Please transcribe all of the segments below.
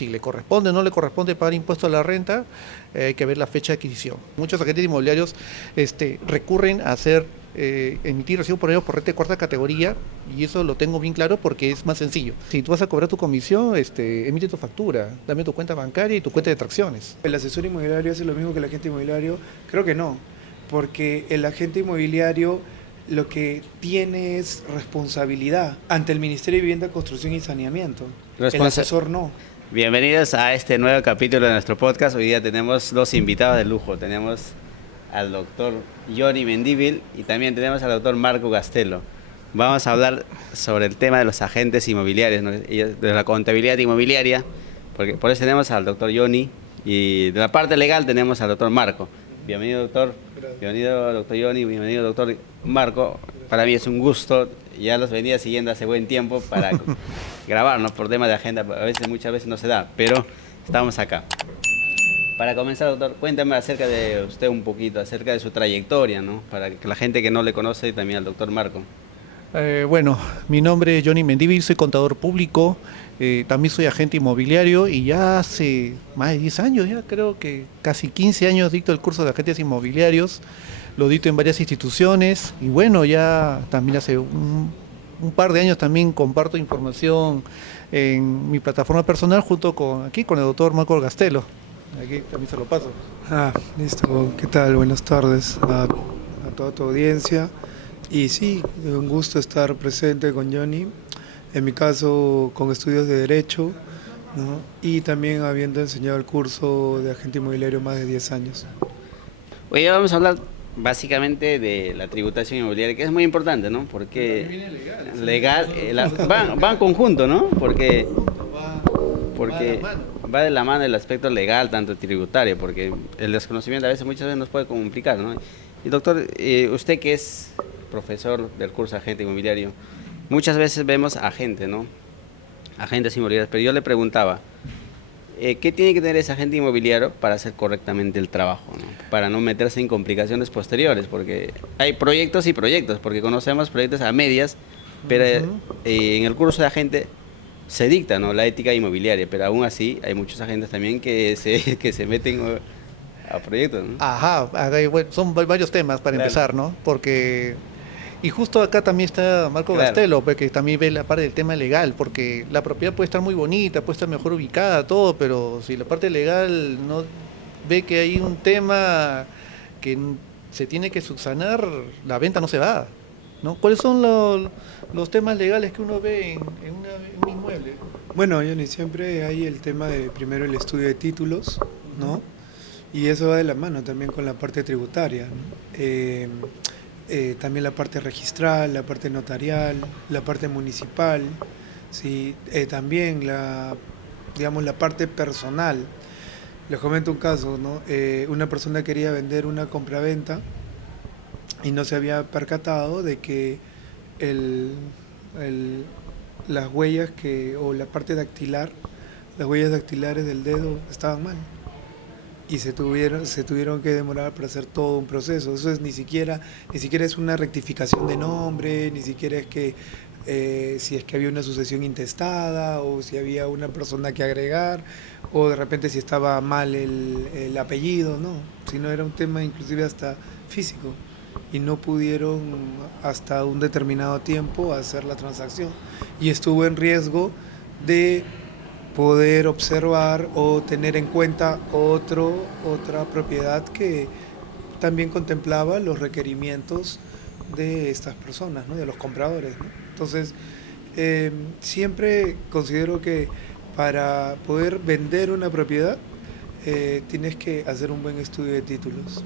si le corresponde o no le corresponde pagar impuesto a la renta, hay que ver la fecha de adquisición. Muchos agentes inmobiliarios recurren a emitir recibo por ellos por renta de cuarta categoría, y eso lo tengo bien claro porque es más sencillo. Si tú vas a cobrar tu comisión, emite tu factura, dame tu cuenta bancaria y tu cuenta de tracciones. ¿El asesor inmobiliario hace lo mismo que el agente inmobiliario? Creo que no, porque el agente inmobiliario lo que tiene es responsabilidad ante el Ministerio de Vivienda, Construcción y Saneamiento. El asesor no. Bienvenidos a este nuevo capítulo de nuestro podcast. Hoy día tenemos dos invitados de lujo. Tenemos al doctor Johnny Mendívil y también tenemos al doctor Marco Castelo. Vamos a hablar sobre el tema de los agentes inmobiliarios, ¿no? Y de la contabilidad inmobiliaria, porque por eso tenemos al doctor Johnny, y de la parte legal tenemos al doctor Marco. Bienvenido, doctor. Gracias. Bienvenido, doctor Johnny. Bienvenido, doctor Marco. Para mí es un gusto. Ya los venía siguiendo hace buen tiempo para grabarnos por temas de agenda. Muchas veces no se da, pero estamos acá. Para comenzar, doctor, cuéntame acerca de usted un poquito, acerca de su trayectoria, ¿no? Para que la gente que no le conoce, y también al doctor Marco. Bueno, mi nombre es Johnny Mendívil, soy contador público, también soy agente inmobiliario y ya hace más de 10 años, ya creo que casi 15 años dicto el curso de agentes inmobiliarios, lo dicto en varias instituciones y bueno, ya también hace un par de años también comparto información en mi plataforma personal junto con el doctor Marco Castelo. Aquí también se lo paso. Listo. ¿Qué tal? Buenas tardes a toda tu audiencia. Y sí, un gusto estar presente con Johnny, en mi caso con estudios de Derecho, ¿no? Y también habiendo enseñado el curso de agente inmobiliario más de 10 años. Hoy vamos a hablar básicamente de la tributación inmobiliaria, que es muy importante, ¿no? Porque van conjunto, ¿no? Porque va de la mano el aspecto legal, tanto tributario, porque el desconocimiento muchas veces nos puede complicar, ¿no? Y doctor, usted que es profesor del curso de agente inmobiliario, muchas veces vemos agentes, ¿no? Agentes inmobiliarios, pero yo le preguntaba, ¿qué tiene que tener ese agente inmobiliario para hacer correctamente el trabajo, ¿no? Para no meterse en complicaciones posteriores, porque hay proyectos y proyectos, porque conocemos proyectos a medias, pero en el curso de agente se dicta, ¿no?, la ética inmobiliaria, pero aún así hay muchos agentes también que se meten a proyectos, ¿no? Ajá, bueno, son varios temas para empezar, ¿no? Porque... Y justo acá también está Marco Castelo, que también ve la parte del tema legal, porque la propiedad puede estar muy bonita, puede estar mejor ubicada, todo, pero si la parte legal no ve que hay un tema que se tiene que subsanar, la venta no se va, ¿no? ¿Cuáles son los temas legales que uno ve en un inmueble? Bueno, Johnny, siempre hay el tema de primero el estudio de títulos, ¿no? Y eso va de la mano también con la parte tributaria, ¿no? También la parte registral, la parte notarial, la parte municipal, ¿sí? También la parte personal. Les comento un caso, ¿no? Una persona quería vender una compraventa y no se había percatado de que las huellas o la parte dactilar, las huellas dactilares del dedo estaban mal. Y se tuvieron que demorar para hacer todo un proceso. Eso es ni siquiera es una rectificación de nombre, ni siquiera es que si es que había una sucesión intestada o si había una persona que agregar o de repente si estaba mal el apellido, no, sino era un tema inclusive hasta físico y no pudieron hasta un determinado tiempo hacer la transacción y estuvo en riesgo de poder observar o tener en cuenta otra propiedad que también contemplaba los requerimientos de estas personas, ¿no?, de los compradores, ¿no? Entonces, siempre considero que para poder vender una propiedad tienes que hacer un buen estudio de títulos.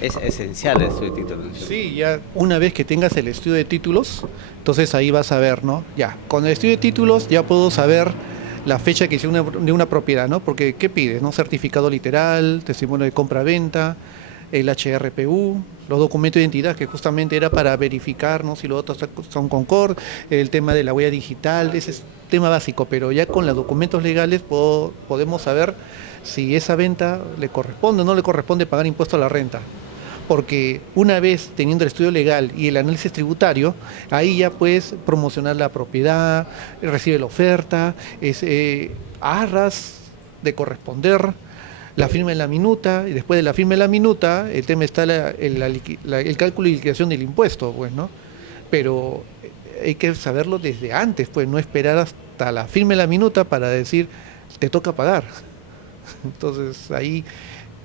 Es esencial el estudio de títulos, ¿no? Sí, ya una vez que tengas el estudio de títulos, entonces ahí vas a ver, ¿no? Ya, con el estudio de títulos ya puedo saber la fecha que hice de una propiedad, ¿no? Porque, ¿qué pides, no? Certificado literal, testimonio de compra-venta, el HRPU, los documentos de identidad, que justamente era para verificar, ¿no?, si los otros son concord, el tema de la huella digital, ese es tema básico, pero ya con los documentos legales podemos saber si esa venta le corresponde o no le corresponde pagar impuesto a la renta. porque una vez teniendo el estudio legal y el análisis tributario, ahí ya puedes promocionar la propiedad, recibe la oferta, arras de corresponder, la firma en la minuta, y después de la firma en la minuta, el tema está el cálculo y liquidación del impuesto, pues, ¿no? Pero hay que saberlo desde antes, pues, no esperar hasta la firma en la minuta para decir, te toca pagar. Entonces, ahí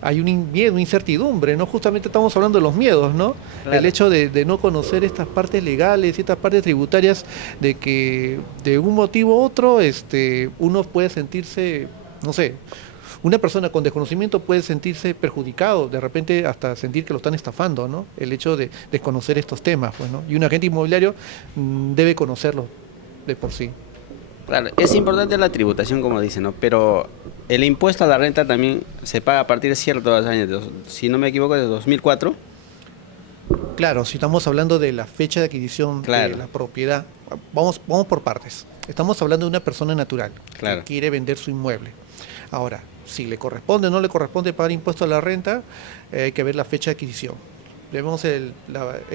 hay un miedo, una incertidumbre, ¿no? Justamente estamos hablando de los miedos, ¿no? Claro. El hecho de no conocer estas partes legales y estas partes tributarias, de que de un motivo u otro uno puede sentirse, no sé, una persona con desconocimiento puede sentirse perjudicado, de repente hasta sentir que lo están estafando, ¿no? El hecho de desconocer estos temas, pues, ¿no? Y un agente inmobiliario debe conocerlo de por sí. Claro, es importante la tributación, como dice, ¿no? Pero el impuesto a la renta también se paga a partir de ciertos años, si no me equivoco, de 2004. Claro, si estamos hablando de la fecha de adquisición Claro. de la propiedad, vamos por partes. Estamos hablando de una persona natural Claro. que quiere vender su inmueble. Ahora, si le corresponde o no le corresponde pagar impuesto a la renta, hay que ver la fecha de adquisición. Vemos el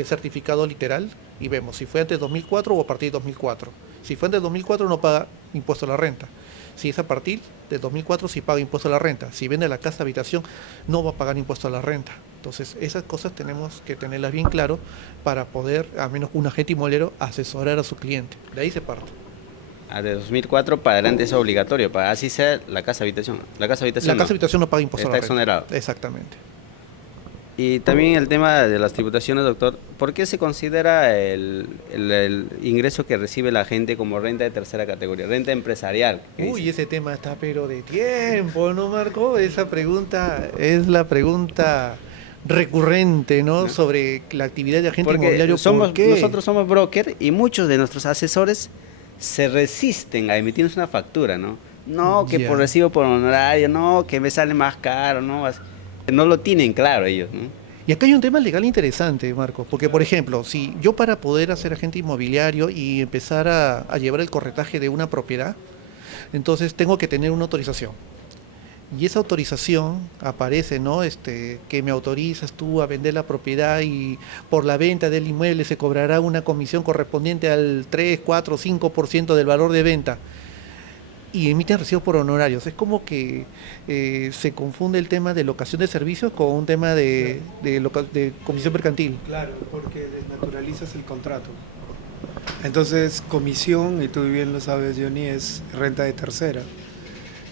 certificado literal y vemos si fue antes de 2004 o a partir de 2004. Si fue antes de 2004 no paga impuesto a la renta. Si es a partir de 2004 sí paga impuesto a la renta. Si vende la casa habitación no va a pagar impuesto a la renta. Entonces esas cosas tenemos que tenerlas bien claro para poder, a menos un agente inmobiliario, asesorar a su cliente. De ahí se parte. De 2004 para adelante es obligatorio, para así sea la casa habitación. La casa habitación, La casa habitación no paga impuesto a la está renta. exonerado. Exactamente. Y también el tema de las tributaciones, doctor, ¿por qué se considera el ingreso que recibe la gente como renta de tercera categoría, renta empresarial? Uy, ese tema está pero de tiempo, ¿no, Marco? Esa pregunta es la pregunta recurrente, ¿no? Sobre la actividad de agente inmobiliario. ¿Por qué? Nosotros somos broker y muchos de nuestros asesores se resisten a emitirnos una factura, ¿no? No, que Ya. por recibo por honorario, no, que me sale más caro, no, no lo tienen claro ellos, ¿no? Y acá hay un tema legal interesante, Marco, porque por ejemplo, si yo para poder hacer agente inmobiliario y empezar a llevar el corretaje de una propiedad, entonces tengo que tener una autorización. Y esa autorización aparece, ¿no? Que me autorizas tú a vender la propiedad y por la venta del inmueble se cobrará una comisión correspondiente al 3, 4, 5% del valor de venta. Y emiten recibos por honorarios. Es como que se confunde el tema de locación de servicios con un tema de comisión mercantil. Claro, porque desnaturalizas el contrato. Entonces, comisión, y tú bien lo sabes, Johnny, es renta de tercera,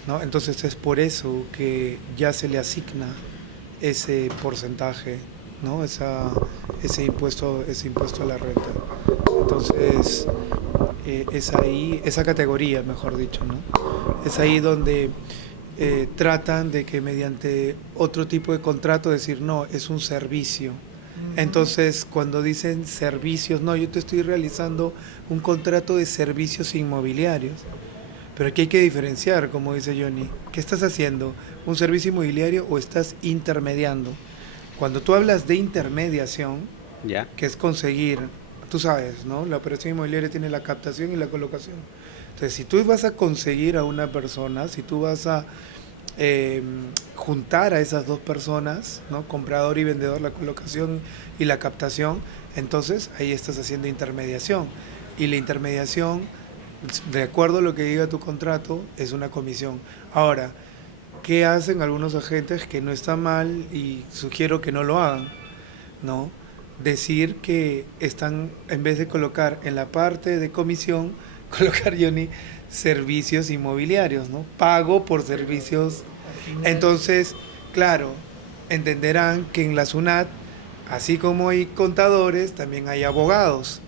¿no? Entonces es por eso que ya se le asigna ese porcentaje, ¿no? Ese impuesto a la renta. Entonces, es ahí, esa categoría, mejor dicho, ¿no? Es ahí donde tratan de que mediante otro tipo de contrato decir, no, es un servicio. Entonces, cuando dicen servicios, no, yo te estoy realizando un contrato de servicios inmobiliarios. Pero aquí hay que diferenciar, como dice Johnny, ¿qué estás haciendo? ¿Un servicio inmobiliario o estás intermediando? Cuando tú hablas de intermediación, ¿Ya? que es conseguir, tú sabes, ¿no? La operación inmobiliaria tiene la captación y la colocación. Entonces, si tú vas a conseguir a una persona, si tú vas a juntar a esas dos personas, ¿no? Comprador y vendedor, la colocación y la captación, entonces ahí estás haciendo intermediación. Y la intermediación, de acuerdo a lo que diga tu contrato, es una comisión. Ahora, ¿qué hacen algunos agentes que no está mal y sugiero que no lo hagan? ¿No? Decir que están, en vez de colocar en la parte de comisión, colocar, Johnny, servicios inmobiliarios, ¿no? Pago por servicios. Entonces, claro, entenderán que en la SUNAT, así como hay contadores, también hay abogados.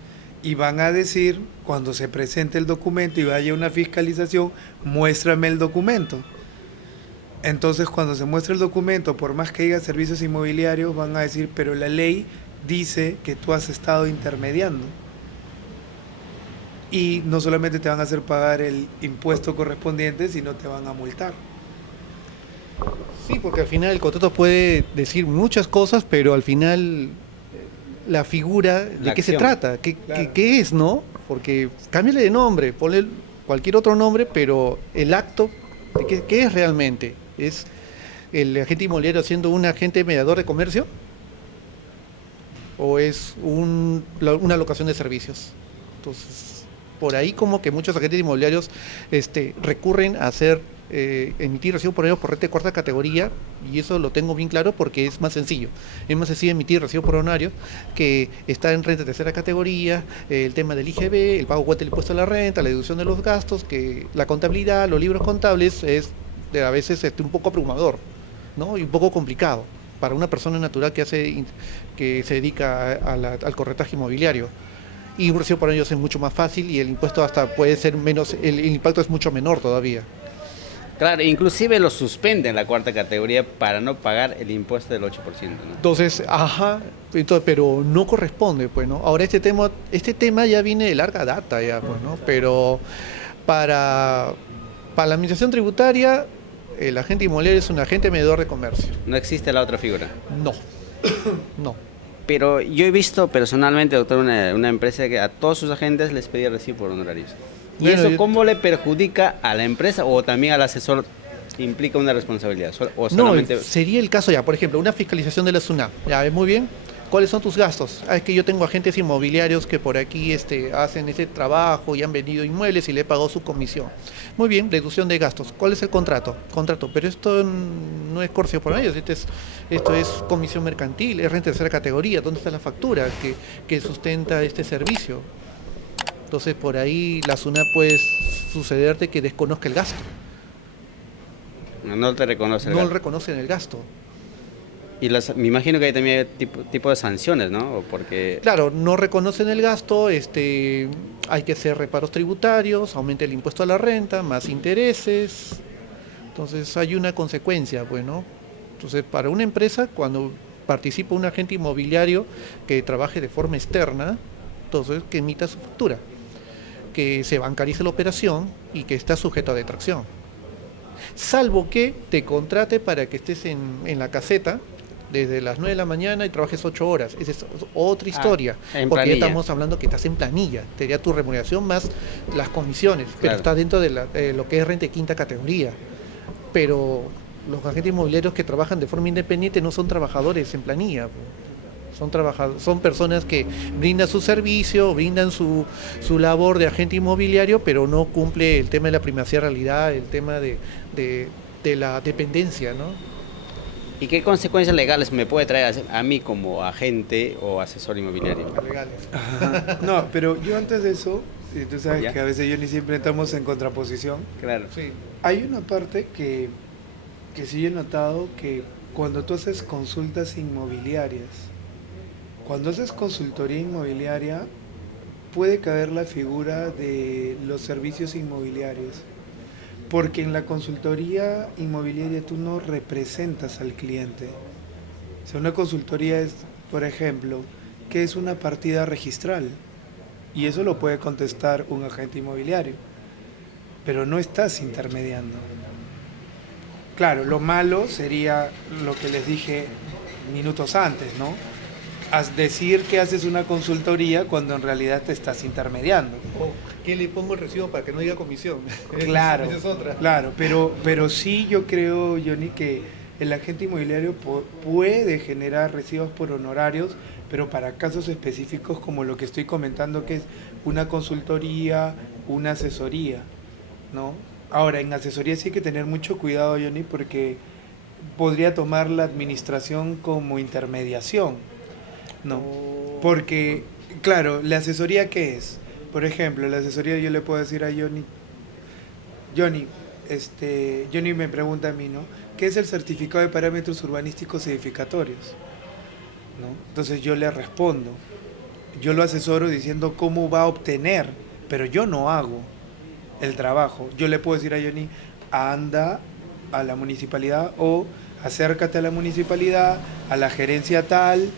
Y van a decir, cuando se presente el documento y vaya una fiscalización, muéstrame el documento. Entonces, cuando se muestra el documento, por más que diga servicios inmobiliarios, van a decir, pero la ley dice que tú has estado intermediando. Y no solamente te van a hacer pagar el impuesto correspondiente, sino te van a multar. Sí, porque al final el contrato puede decir muchas cosas, pero al final la figura de La qué se acción. trata, Claro. qué es, ¿no? Porque cámbiale de nombre, ponle cualquier otro nombre, pero el acto, de qué es realmente? ¿Es el agente inmobiliario siendo un agente mediador de comercio? o es una locación de servicios. Entonces, por ahí como que muchos agentes inmobiliarios recurren a emitir recibo por honorio por renta de cuarta categoría, y eso lo tengo bien claro porque es más sencillo. Es más sencillo emitir recibo por honorio que está en renta de tercera categoría, el tema del IGB, el pago cuota del impuesto a la renta, la deducción de los gastos, que la contabilidad, los libros contables es a veces un poco abrumador, ¿no? Y un poco complicado para una persona natural que se dedica al corretaje inmobiliario. Y un recibo por honorio es mucho más fácil y el impuesto hasta puede ser menos, el impacto es mucho menor todavía. Claro, inclusive lo suspenden la cuarta categoría para no pagar el impuesto del 8%, ¿no? Entonces, pero no corresponde, pues, ¿no? Ahora este tema ya viene de larga data ya, pues, ¿no? Pero para la administración tributaria, el agente inmobiliario es un agente medidor de comercio. No existe la otra figura. No, no. Pero yo he visto personalmente, doctor, una empresa que a todos sus agentes les pedía recibo por honorarios. ¿Y Bueno, eso cómo le perjudica a la empresa o también al asesor? ¿Implica una responsabilidad? ¿O solamente... No, sería el caso ya, por ejemplo, una fiscalización de la SUNAT. Ya, muy bien. ¿Cuáles son tus gastos? Es que yo tengo agentes inmobiliarios que por aquí hacen ese trabajo y han vendido inmuebles y le he pagado su comisión. Muy bien, reducción de gastos. ¿Cuál es el contrato? Pero esto no es coerción por ellos, esto es comisión mercantil, es renta de tercera categoría. ¿Dónde está la factura que sustenta este servicio? Entonces por ahí la SUNAT puede sucederte que desconozca el gasto. No te reconoce el No gasto. reconocen el gasto. Y me imagino que hay también tipo de sanciones, ¿no? O porque... Claro, no reconocen el gasto, hay que hacer reparos tributarios, aumenta el impuesto a la renta, más intereses. Entonces hay una consecuencia, pues, ¿no? Entonces, para una empresa, cuando participa un agente inmobiliario que trabaje de forma externa, entonces que emita su factura, que se bancarice la operación y que está sujeto a detracción. Salvo que te contrate para que estés en la caseta desde las 9 de la mañana y trabajes 8 horas. Esa es otra historia, en porque ya planilla. estamos hablando que estás en planilla, sería tu remuneración más las comisiones, pero Claro. está dentro de lo que es renta de quinta categoría. Pero los agentes inmobiliarios que trabajan de forma independiente no son trabajadores en planilla. Son personas que brindan su servicio, brindan su labor de agente inmobiliario, pero no cumple el tema de la primacía de realidad, el tema de la dependencia, ¿no? ¿Y qué consecuencias legales me puede traer a mí como agente o asesor inmobiliario? Legales. No, pero yo antes de eso, tú sabes ¿Ya? que a veces yo ni siempre estamos en contraposición. Claro. Sí. Hay una parte que sí he notado que cuando tú haces consultas inmobiliarias, cuando haces consultoría inmobiliaria, puede caber la figura de los servicios inmobiliarios. Porque en la consultoría inmobiliaria tú no representas al cliente. O sea, una consultoría es, por ejemplo, ¿qué es una partida registral? Y eso lo puede contestar un agente inmobiliario. Pero no estás intermediando. Claro, lo malo sería lo que les dije minutos antes, ¿no? Decir que haces una consultoría cuando en realidad te estás intermediando. ¿Qué le pongo el recibo para que no diga comisión? Claro, Esa es otra. claro, pero sí yo creo, Johnny, que el agente inmobiliario puede generar recibos por honorarios, pero para casos específicos como lo que estoy comentando, que es una consultoría, una asesoría, ¿no? Ahora, en asesoría sí hay que tener mucho cuidado, Johnny, porque podría tomar la administración como intermediación, ¿no? Porque, claro, ¿la asesoría qué es? Por ejemplo, la asesoría yo le puedo decir a Johnny, Johnny me pregunta a mí, ¿no? ¿Qué es el certificado de parámetros urbanísticos edificatorios? ¿No? Entonces yo le respondo, yo lo asesoro diciendo cómo va a obtener, pero yo no hago el trabajo. Yo le puedo decir a Johnny, anda a la municipalidad o acércate a la municipalidad, a la gerencia tal,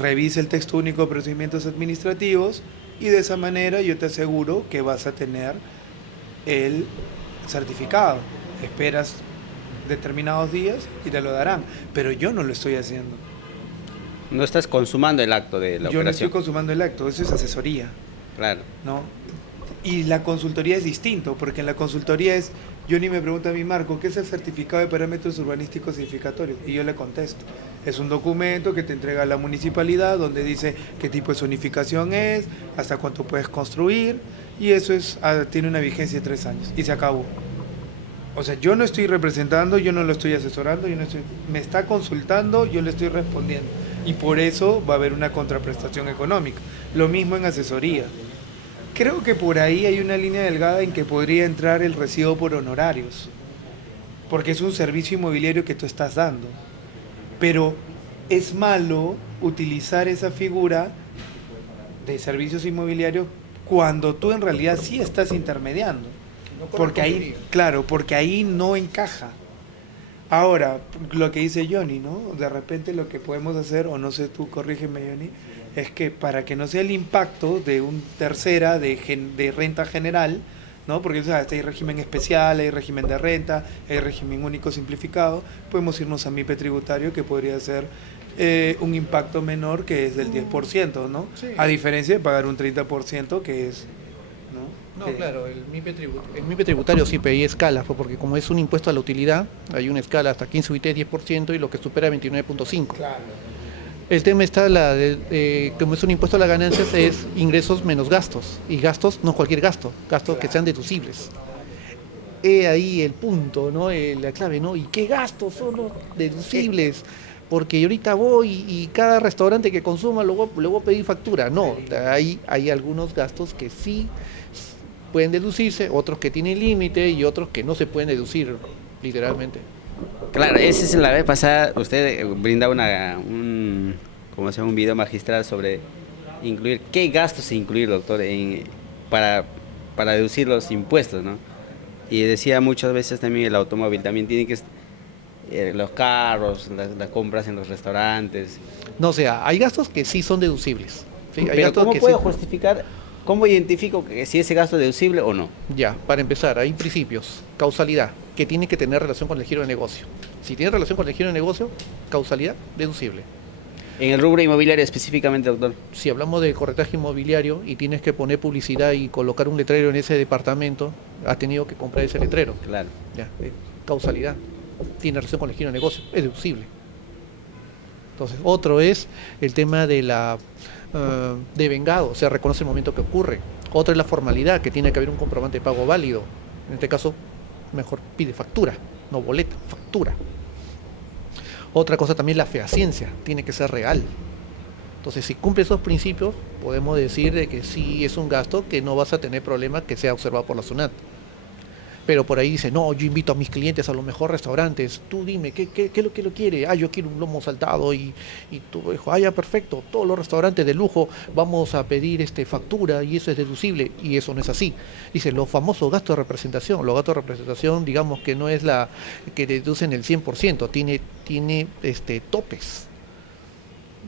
revisa el texto único de procedimientos administrativos y de esa manera yo te aseguro que vas a tener el certificado. Esperas determinados días y te lo darán, pero yo no lo estoy haciendo. No estás consumando el acto de la Yo no estoy operación. consumando el acto, eso es asesoría, Claro. ¿no? Y la consultoría es distinto, porque en la consultoría es Johnny me pregunta a mí, Marco, ¿qué es el certificado de parámetros urbanísticos edificatorios? Y yo le contesto, es un documento que te entrega la municipalidad donde dice qué tipo de zonificación es, hasta cuánto puedes construir, y eso tiene una vigencia de 3 años, y se acabó. O sea, yo no estoy representando, yo no lo estoy asesorando, me está consultando, yo le estoy respondiendo. Y por eso va a haber una contraprestación económica. Lo mismo en asesoría. Creo que por ahí hay una línea delgada en que podría entrar el recibo por honorarios, porque es un servicio inmobiliario que tú estás dando. Pero es malo utilizar esa figura de servicios inmobiliarios cuando tú en realidad sí estás intermediando. Porque ahí, claro, porque ahí no encaja. Ahora, lo que dice Johnny, ¿no? De repente lo que podemos hacer, o no sé, tú corrígeme, Johnny, es que para que no sea el impacto de un tercera de renta general, ¿no? Porque ¿sabes? Hay régimen especial, hay régimen de renta, hay régimen único simplificado, podemos irnos a MIPE tributario, que podría ser un impacto menor, que es del 10%, ¿no? Sí. A diferencia de pagar un 30%, que es... No, claro, el MIPE tributario sí, pero hay escalas, porque como es un impuesto a la utilidad, hay una escala hasta 15 UIT 10% y lo que supera 29.5. Claro. El tema está, como es un impuesto a las ganancias, es ingresos menos gastos, y gastos, no cualquier gasto, gastos que sean deducibles. He ahí el punto, ¿no? La clave, ¿no? ¿Y qué gastos son los deducibles? Porque ahorita voy y cada restaurante que consuma le voy a pedir factura. No, hay algunos gastos que sí pueden deducirse, otros que tienen límite y otros que no se pueden deducir, literalmente. Claro, esa es la vez pasada, usted brinda ¿cómo se llama? Un video magistral sobre incluir, qué gastos incluir, doctor, para deducir los impuestos, ¿no? Y decía muchas veces también el automóvil, también tiene que, los carros, las compras en los restaurantes. No, o sea, hay gastos que sí son deducibles. ¿Sí? Hay Pero gastos ¿cómo que puedo sí. justificar, cómo identifico si ese gasto es deducible o no? Ya, para empezar, hay principios. Causalidad, que tiene que tener relación con el giro de negocio. Si tiene relación con el giro de negocio, causalidad, deducible. En el rubro inmobiliario específicamente, doctor. Si hablamos de corretaje inmobiliario y tienes que poner publicidad y colocar un letrero en ese departamento, has tenido que comprar ese letrero. Claro. Ya, causalidad, tiene relación con el giro de negocio, es deducible. Entonces, otro es el tema de de vengado, o sea, reconoce el momento que ocurre. Otro es la formalidad, que tiene que haber un comprobante de pago válido. En este caso, mejor pide factura, no boleta, factura. Otra cosa también es la fehaciencia, tiene que ser real. Entonces, si cumple esos principios, podemos decir de que sí es un gasto que no vas a tener problema que sea observado por la SUNAT. Pero por ahí dice, no, yo invito a mis clientes a los mejores restaurantes, tú dime, ¿qué es lo que lo quiere? Ah, yo quiero un lomo saltado y tú dijo, ah, ya, perfecto, todos los restaurantes de lujo vamos a pedir factura y eso es deducible, y eso no es así. Dice, los famosos gastos de representación, los gastos de representación, digamos que no es la que deducen el 100%, tiene topes.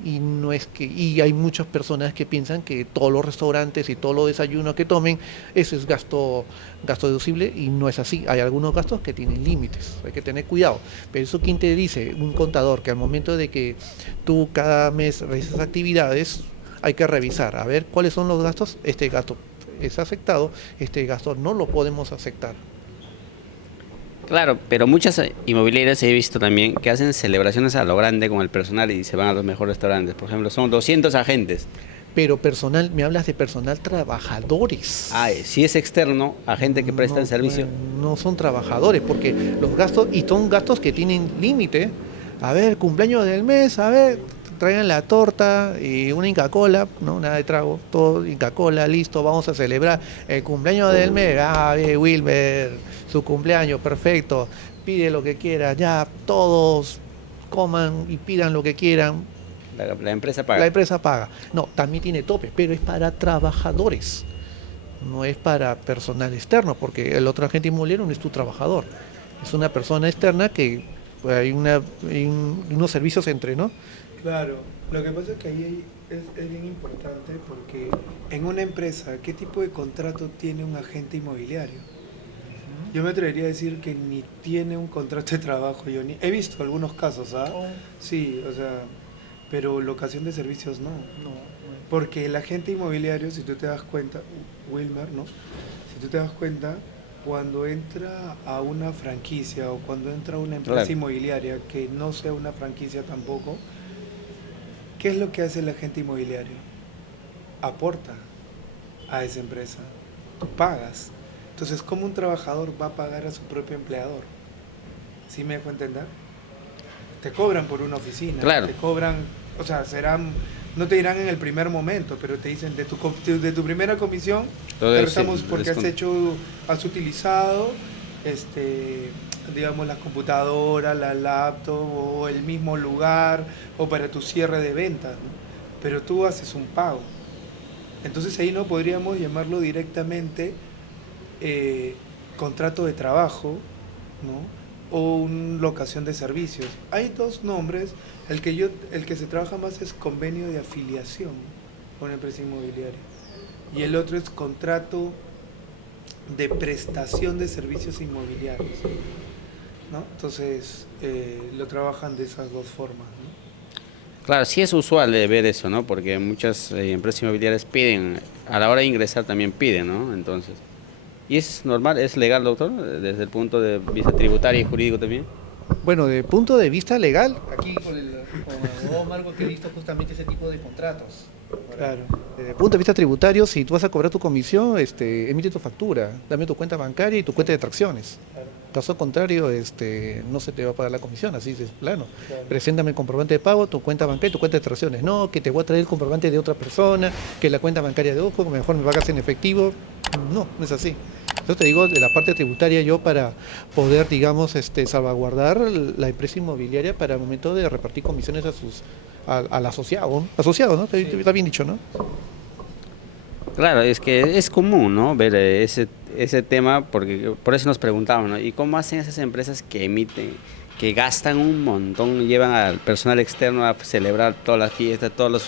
Y hay muchas personas que piensan que todos los restaurantes y todos los desayunos que tomen, eso es gasto deducible, y no es así. Hay algunos gastos que tienen límites, hay que tener cuidado. Pero eso, ¿quién te dice? Un contador, que al momento de que tú cada mes realizas actividades, hay que revisar, a ver cuáles son los gastos. Este gasto es aceptado, este gasto no lo podemos aceptar. Claro, pero muchas inmobiliarias he visto también que hacen celebraciones a lo grande con el personal y se van a los mejores restaurantes. Por ejemplo, son 200 agentes. Pero personal, me hablas de personal trabajadores. Ah, si es externo, agente que presta el servicio. No son trabajadores, porque los gastos, y son gastos que tienen límite. A ver, cumpleaños del mes, a ver, traigan la torta y una Inca Kola, no, nada de trago, todo Inca Kola, listo, vamos a celebrar el cumpleaños del mes. Ah, bien, Wilmer, su cumpleaños, perfecto, pide lo que quiera, ya, todos coman y pidan lo que quieran. La empresa paga. La empresa paga. No, también tiene tope, pero es para trabajadores, no es para personal externo, porque el otro agente inmobiliario no es tu trabajador, es una persona externa que pues, hay unos servicios entre, ¿no? Claro, lo que pasa es que ahí es bien importante, porque en una empresa, ¿qué tipo de contrato tiene un agente inmobiliario? Yo me atrevería a decir que ni tiene un contrato de trabajo. He visto algunos casos, ¿ah? Oh. Sí, o sea, pero locación de servicios no. Porque el agente inmobiliario, si tú te das cuenta, Wilmer, ¿no? Si tú te das cuenta, Cuando entra a una franquicia o cuando entra a una empresa Claro. inmobiliaria que no sea una franquicia tampoco, ¿qué es lo que hace el agente inmobiliario? Aporta a esa empresa, tú pagas. Entonces, ¿cómo un trabajador va a pagar a su propio empleador? ¿Sí me dejo entender? Te cobran por una oficina, Claro. te cobran, o sea, serán, no te dirán en el primer momento, pero te dicen de tu primera comisión, Todo te ese restamos porque descuento. has utilizado, digamos, la computadora, la laptop o el mismo lugar o para tu cierre de ventas, ¿no? Pero tú haces un pago. Entonces ahí no podríamos llamarlo directamente eh, contrato de trabajo, ¿no? O una locación de servicios. Hay dos nombres, el que se trabaja más es convenio de afiliación con una empresa inmobiliaria y el otro es contrato de prestación de servicios inmobiliarios, ¿no? Entonces lo trabajan de esas dos formas, ¿no? Claro, sí es usual de ver eso, ¿no? Porque muchas empresas inmobiliarias piden, a la hora de ingresar también piden, ¿no? Entonces, ¿y es normal, es legal, doctor? Desde el punto de vista tributario y jurídico también. Bueno, de punto de vista legal, aquí con el abogado Marco que he visto justamente ese tipo de contratos. Ahora, Claro, desde el punto de vista tributario, si tú vas a cobrar tu comisión, emite tu factura, dame tu cuenta bancaria y tu cuenta de tracciones. Caso contrario, no se te va a pagar la comisión, así es plano. claro. Preséntame el comprobante de pago, tu cuenta bancaria y tu cuenta de tracciones. No, que te voy a traer el comprobante de otra persona, que la cuenta bancaria de otro, que mejor me pagas en efectivo. No, no es así. Yo te digo, de la parte tributaria, yo para poder, digamos, salvaguardar la empresa inmobiliaria para el momento de repartir comisiones al asociado, ¿no? Está bien dicho, ¿no? Claro, es que es común, ¿no? Ver ese tema, porque por eso nos preguntaban, ¿no? ¿Y cómo hacen esas empresas que emiten, que gastan un montón, llevan al personal externo a celebrar todas las fiestas, todos los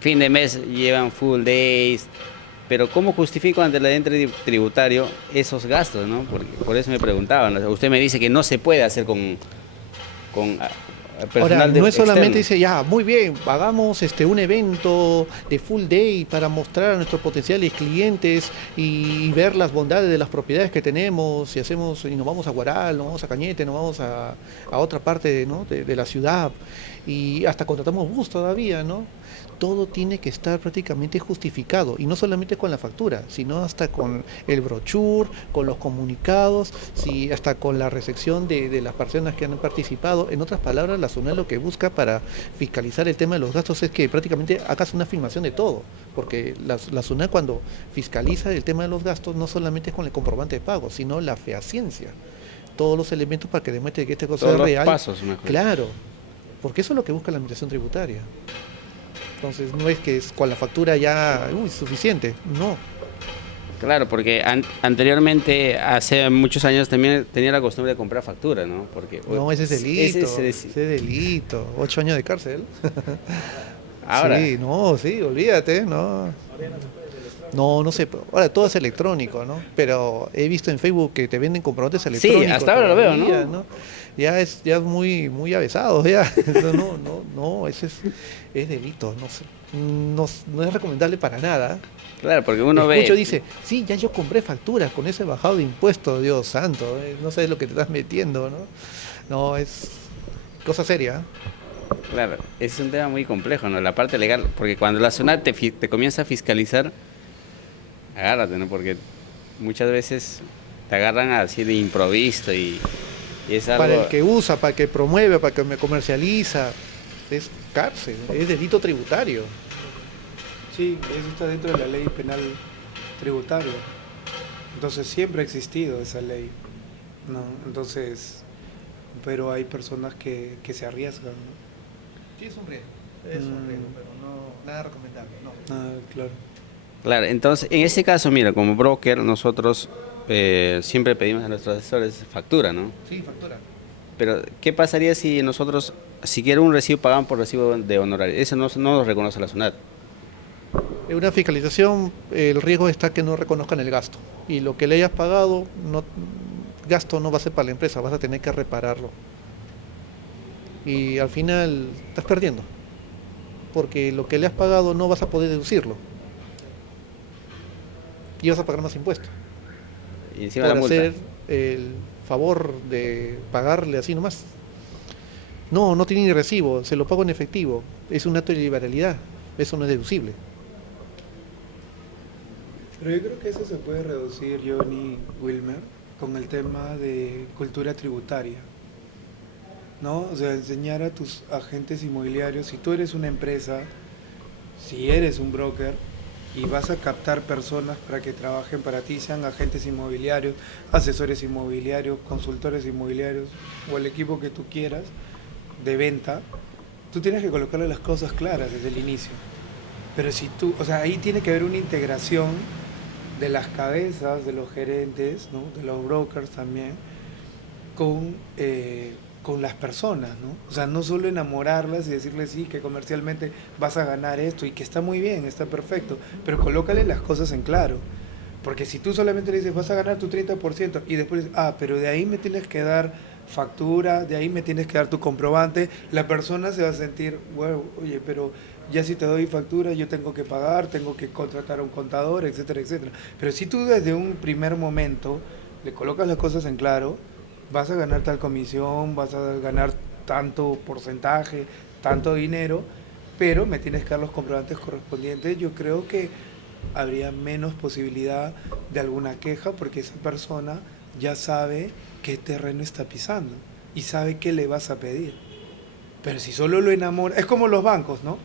fines de mes llevan full days, pero ¿cómo justifico ante el ente tributario esos gastos, ¿no? Porque por eso me preguntaban, ¿no? Usted me dice que no se puede hacer con Ahora, personal no es solamente externo. dice, ya, muy bien, hagamos un evento de full day para mostrar a nuestros potenciales clientes y ver las bondades de las propiedades que tenemos, y nos vamos a Guaral, nos vamos a Cañete, nos vamos a otra parte, ¿no? de la ciudad, y hasta contratamos bus todavía, ¿no? Todo tiene que estar prácticamente justificado, y no solamente con la factura, sino hasta con el brochure, con los comunicados, sí, hasta con la recepción de las personas que han participado. En otras palabras, la SUNAT lo que busca para fiscalizar el tema de los gastos es que prácticamente hagas una filmación de todo, porque la SUNAT cuando fiscaliza el tema de los gastos no solamente es con el comprobante de pago, sino la fehaciencia, todos los elementos para que demuestre que esta cosa Todos es los real. pasos, mejor. Claro, porque eso es lo que busca la administración tributaria. Entonces no es que con la factura ya, suficiente, no. Claro, porque anteriormente, hace muchos años, también tenía la costumbre de comprar factura, ¿no? Porque No, ese es delito, ese es delito, 8 años de cárcel. ahora, Sí, no, sí, olvídate, no. No, no sé, ahora todo es electrónico, ¿no? Pero he visto en Facebook que te venden comprobantes electrónicos. hasta ahora lo veo, todavía, ¿no? Ya es muy, muy avesado, ya. Eso no, es delito, no sé. No es recomendable para nada. claro, porque uno Escucho, ve, dice, sí, ya yo compré facturas con ese bajado de impuestos, Dios santo, no sabes lo que te estás metiendo, ¿no? No, es cosa seria. claro, es un tema muy complejo, ¿no? La parte legal, porque cuando la zona te comienza a fiscalizar, agárrate, ¿no? Porque muchas veces te agarran así de improviso y es Para el algo, que usa, para el que promueve, para el que me comercializa, es cárcel, es delito tributario. Sí, eso está dentro de la ley penal tributaria. Entonces siempre ha existido esa ley, ¿no? Entonces, pero hay personas que se arriesgan, ¿no? Sí, es un riesgo, Mm. pero no, nada recomendable, no. Ah, claro. claro, entonces, en este caso, mira, como broker, nosotros siempre pedimos a nuestros asesores factura, ¿no? Sí, factura. Pero, ¿qué pasaría si nosotros, si quiero un recibo, pagan por recibo de honorario? Eso no lo reconoce la SUNAT. En una fiscalización, el riesgo está que no reconozcan el gasto. Y lo que le hayas pagado, gasto no va a ser para la empresa, vas a tener que repararlo. Y al final estás perdiendo, porque lo que le has pagado no vas a poder deducirlo. Y vas a pagar más impuestos. Y encima por la multa. hacer el favor de pagarle así nomás. No, no tiene ni recibo, se lo pago en efectivo. Es un acto de liberalidad, eso no es deducible. Pero yo creo que eso se puede reducir, Johnny Wilmer, con el tema de cultura tributaria, ¿no? O sea, enseñar a tus agentes inmobiliarios, si tú eres una empresa, si eres un broker y vas a captar personas para que trabajen para ti, sean agentes inmobiliarios, asesores inmobiliarios, consultores inmobiliarios o el equipo que tú quieras de venta, tú tienes que colocarle las cosas claras desde el inicio. Pero si tú, o sea, ahí tiene que haber una integración de las cabezas, de los gerentes, ¿no? De los brokers también, con las personas, ¿no? O sea, no solo enamorarlas y decirles sí, que comercialmente vas a ganar esto y que está muy bien, está perfecto, pero colócale las cosas en claro. Porque si tú solamente le dices vas a ganar tu 30% y después dices, pero de ahí me tienes que dar factura, de ahí me tienes que dar tu comprobante, la persona se va a sentir, bueno, oye, pero ya si te doy factura yo tengo que pagar, tengo que contratar a un contador, etcétera, etcétera. Pero si tú desde un primer momento le colocas las cosas en claro, vas a ganar tal comisión, vas a ganar tanto porcentaje, tanto dinero, pero me tienes que dar los comprobantes correspondientes, yo creo que habría menos posibilidad de alguna queja porque esa persona ya sabe qué terreno está pisando y sabe qué le vas a pedir. Pero si solo lo enamora, es como los bancos, ¿no?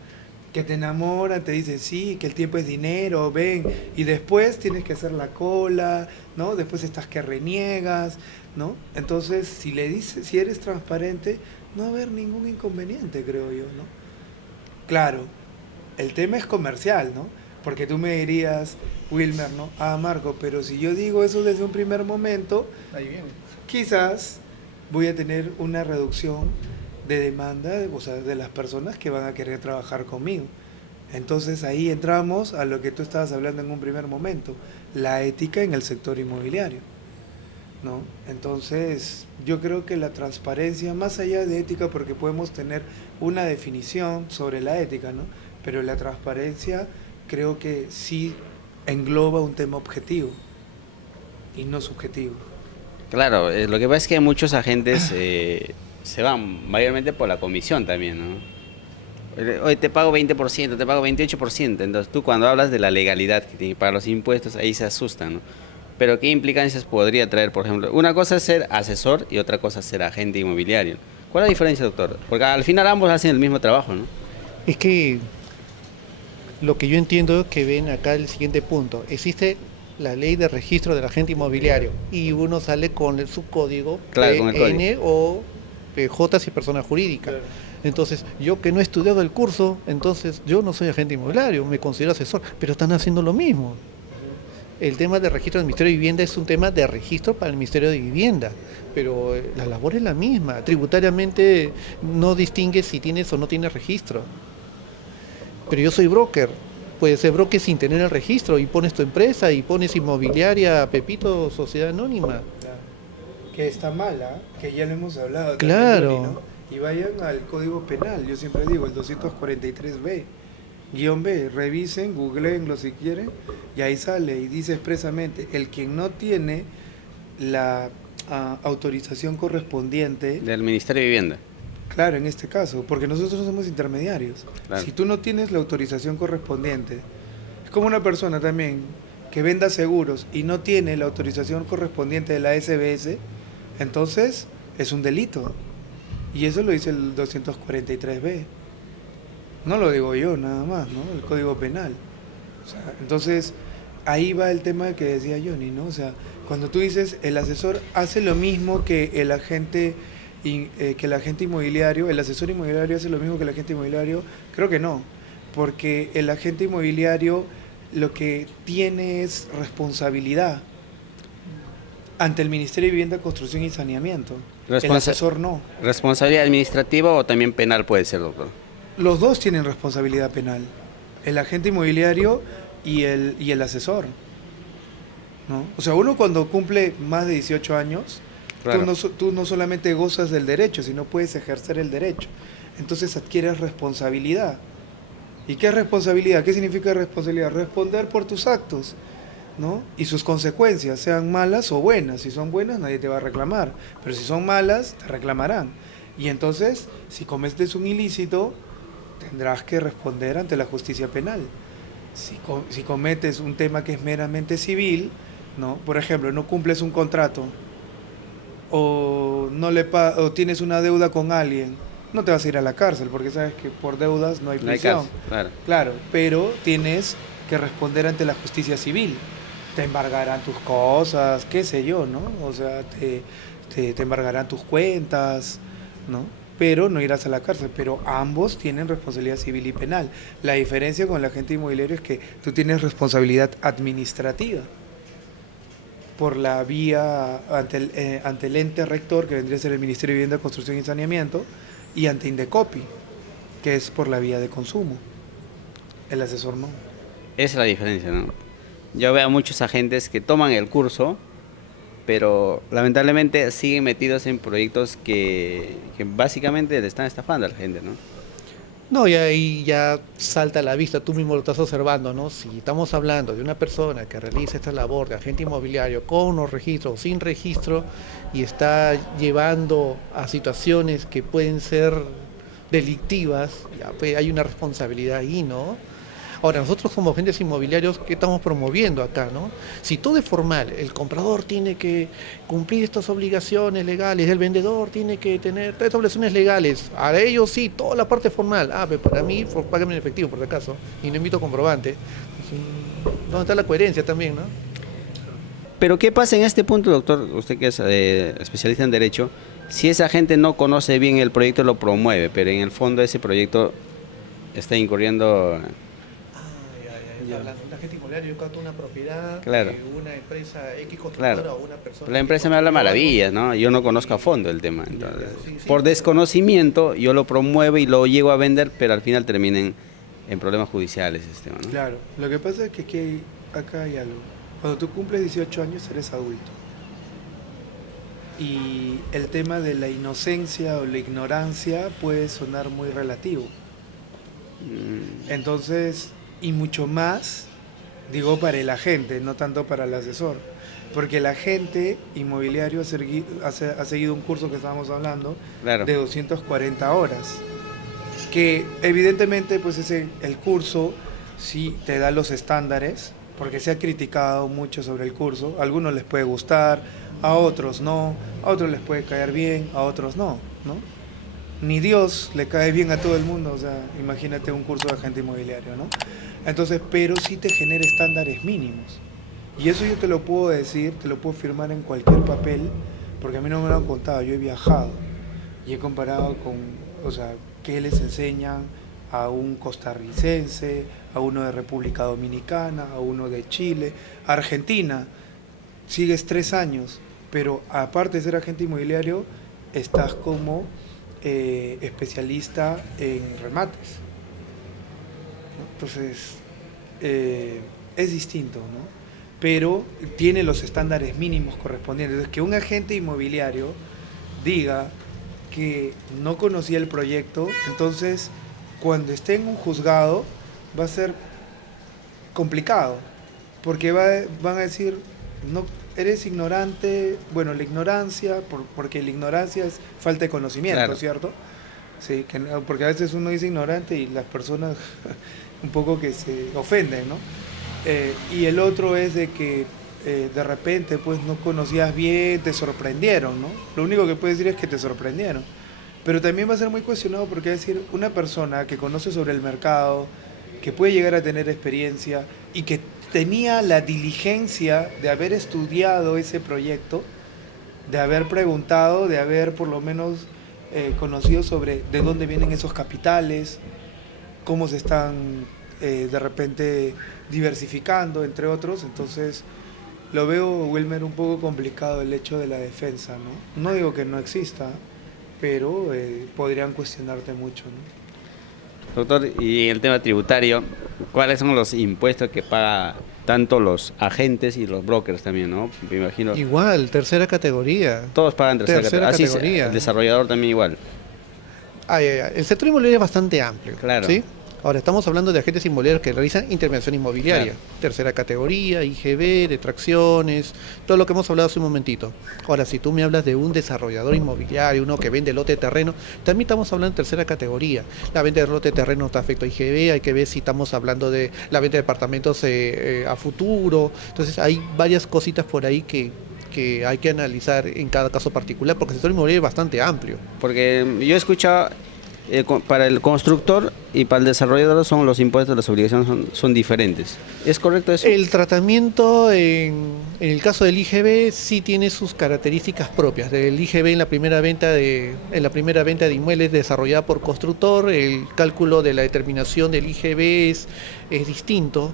Que te enamoran, te dicen sí, que el tiempo es dinero, ven, y después tienes que hacer la cola, ¿no? Después estás que reniegas, ¿no? Entonces, si le dices, si eres transparente, no va a haber ningún inconveniente, creo yo, ¿no? Claro, el tema es comercial, ¿no? Porque tú me dirías, Wilmer, ¿no? Marco, pero si yo digo eso desde un primer momento, Ahí viene. quizás voy a tener una reducción de demanda, o sea, de las personas que van a querer trabajar conmigo. Entonces ahí entramos a lo que tú estabas hablando en un primer momento, la ética en el sector inmobiliario, ¿no? Entonces yo creo que la transparencia, más allá de ética, porque podemos tener una definición sobre la ética, ¿no? Pero la transparencia creo que sí engloba un tema objetivo y no subjetivo. Claro, lo que pasa es que muchos agentes se van mayormente por la comisión también, ¿no? Hoy te pago 20%, te pago 28%. Entonces tú cuando hablas de la legalidad que tiene que pagar los impuestos, ahí se asustan, ¿no? Pero ¿qué implicancias podría traer, por ejemplo? Una cosa es ser asesor y otra cosa es ser agente inmobiliario. ¿Cuál es la diferencia, doctor? Porque al final ambos hacen el mismo trabajo, ¿no? Es que lo que yo entiendo es que ven acá el siguiente punto. Existe la ley de registro del agente inmobiliario y uno sale con su código Claro, con el PN código. o PJ si persona jurídica. Claro. Entonces, yo que no he estudiado el curso, entonces yo no soy agente inmobiliario, me considero asesor, pero están haciendo lo mismo. El tema de registro del Ministerio de Vivienda es un tema de registro para el Ministerio de Vivienda, pero la labor es la misma. Tributariamente no distingue si tienes o no tienes registro. Pero yo soy broker, puedes ser broker sin tener el registro y pones tu empresa y pones inmobiliaria, Pepito, Sociedad Anónima. Claro. Que está mala, que ya lo hemos hablado. también, Claro. Johnny, ¿no? Y vayan al Código Penal, yo siempre digo, el 243B, guión B, revisen, googleenlo si quieren, y ahí sale y dice expresamente, el quien no tiene la autorización correspondiente, Del Ministerio de Vivienda. claro, en este caso, porque nosotros somos intermediarios. Claro. Si tú no tienes la autorización correspondiente, es como una persona también que venda seguros y no tiene la autorización correspondiente de la SBS, entonces es un delito. Y eso lo dice el 243B. No lo digo yo nada más, ¿no? El Código Penal. O sea, entonces, ahí va el tema que decía Johnny, ¿no? O sea, cuando tú dices el asesor hace lo mismo que el agente inmobiliario, el asesor inmobiliario hace lo mismo que el agente inmobiliario, creo que no, porque el agente inmobiliario lo que tiene es responsabilidad ante el Ministerio de Vivienda, Construcción y Saneamiento. El asesor no. ¿Responsabilidad administrativa o también penal puede ser, doctor? Los dos tienen responsabilidad penal, el agente inmobiliario y el asesor, ¿no? O sea, uno cuando cumple más de 18 años, Claro. tú no solamente gozas del derecho, sino puedes ejercer el derecho. Entonces adquieres responsabilidad. ¿Y qué es responsabilidad? ¿Qué significa responsabilidad? Responder por tus actos. ¿no? Y sus consecuencias, sean malas o buenas. Si son buenas, nadie te va a reclamar, pero si son malas, te reclamarán. Y entonces, si cometes un ilícito, tendrás que responder ante la justicia penal. Si cometes un tema que es meramente civil, ¿no? Por ejemplo, no cumples un contrato o tienes una deuda con alguien, no te vas a ir a la cárcel, porque sabes que por deudas no hay No hay prisión. cárcel, claro. Claro, pero tienes que responder ante la justicia civil. Te embargarán tus cosas, qué sé yo, ¿no? O sea, te embargarán tus cuentas, ¿no? Pero no irás a la cárcel. Pero ambos tienen responsabilidad civil y penal. La diferencia con el agente inmobiliario es que tú tienes responsabilidad administrativa por la vía ante el ente rector, que vendría a ser el Ministerio de Vivienda, Construcción y Saneamiento, y ante Indecopi, que es por la vía de consumo. El asesor no. Esa es la diferencia, ¿no? Yo veo a muchos agentes que toman el curso, pero lamentablemente siguen metidos en proyectos que básicamente le están estafando a la gente, ¿no? No, y ahí ya salta a la vista, tú mismo lo estás observando, ¿no? Si estamos hablando de una persona que realiza esta labor de agente inmobiliario con los registros o sin registro y está llevando a situaciones que pueden ser delictivas, ya, pues hay una responsabilidad ahí, ¿no? Ahora, nosotros como agentes inmobiliarios, ¿qué estamos promoviendo acá, no? Si todo es formal, el comprador tiene que cumplir estas obligaciones legales, el vendedor tiene que tener estas obligaciones legales, a ellos sí, toda la parte formal. Pero para mí, págame en efectivo, por si acaso, y no invito comprobante. ¿Dónde está la coherencia también, no? Pero ¿qué pasa en este punto, doctor? Usted que es especialista en derecho, si esa gente no conoce bien el proyecto, lo promueve, pero en el fondo ese proyecto está incurriendo... Un agente inmobiliario, yo capto una propiedad, Claro. una empresa X constructora Claro. o una persona. La empresa me habla maravillas, ¿no? Yo no conozco a fondo el tema. Entonces, Sí, sí, por pero- desconocimiento, yo lo promuevo y lo llego a vender, pero al final terminen en problemas judiciales este tema, ¿no? Claro, lo que pasa es que acá hay algo. Cuando tú cumples 18 años eres adulto. Y el tema de la inocencia o la ignorancia puede sonar muy relativo. Entonces, y mucho más, digo, para el agente, no tanto para el asesor. Porque el agente inmobiliario ha seguido un curso que estábamos hablando, Claro. de 240 horas. Que evidentemente pues el curso sí te da los estándares, porque se ha criticado mucho sobre el curso. A algunos les puede gustar, a otros no, a otros les puede caer bien, a otros no, ¿no? Ni Dios le cae bien a todo el mundo, o sea, imagínate un curso de agente inmobiliario, ¿no? Entonces, pero sí te genera estándares mínimos. Y eso yo te lo puedo decir, te lo puedo firmar en cualquier papel, porque a mí no me lo han contado, yo he viajado y he comparado con, o sea, qué les enseñan a un costarricense, a uno de República Dominicana, a uno de Chile, a Argentina. Sigues 3 años, pero aparte de ser agente inmobiliario, estás como especialista en remates, ¿no? Entonces, es distinto, ¿no? Pero tiene los estándares mínimos correspondientes. Entonces, que un agente inmobiliario diga que no conocía el proyecto, entonces cuando esté en un juzgado va a ser complicado, porque van a decir, no, eres ignorante, bueno, la ignorancia, porque la ignorancia es falta de conocimiento, Claro. ¿cierto? Sí, porque a veces uno dice ignorante y las personas un poco que se ofenden, ¿no? Y el otro es de que de repente pues no conocías bien, te sorprendieron, ¿no? Lo único que puedes decir es que te sorprendieron. Pero también va a ser muy cuestionado porque es decir, una persona que conoce sobre el mercado, que puede llegar a tener experiencia y que tenía la diligencia de haber estudiado ese proyecto, de haber preguntado, de haber por lo menos conocido sobre de dónde vienen esos capitales, cómo se están de repente diversificando, entre otros. Entonces lo veo, Wilmer, un poco complicado el hecho de la defensa, ¿no? No digo que no exista, pero podrían cuestionarte mucho, ¿no? Doctor, y el tema tributario, ¿cuáles son los impuestos que paga tanto los agentes y los brokers también, no? Me imagino. Igual, tercera categoría. Todos pagan tercera Tercera categoría. categoría. El desarrollador también igual. El sector inmobiliario es bastante amplio. Claro. ¿Sí? Ahora, estamos hablando de agentes inmobiliarios que realizan intermediación inmobiliaria, Claro. tercera categoría, IGB, detracciones, todo lo que hemos hablado hace un momentito. Ahora, si tú me hablas de un desarrollador inmobiliario, uno que vende lote de terreno, también estamos hablando de tercera categoría. La venta de lote de terreno está afecto a IGB, hay que ver si estamos hablando de la venta de departamentos a futuro. Entonces, hay varias cositas por ahí que hay que analizar en cada caso particular, porque el sector inmobiliario es bastante amplio. Porque yo he escuchado, para el constructor y para el desarrollador son los impuestos, las obligaciones son diferentes. ¿Es correcto eso? El tratamiento en el caso del IGB sí tiene sus características propias. El IGB en la primera venta de inmuebles desarrollada por constructor, el cálculo de la determinación del IGB es distinto.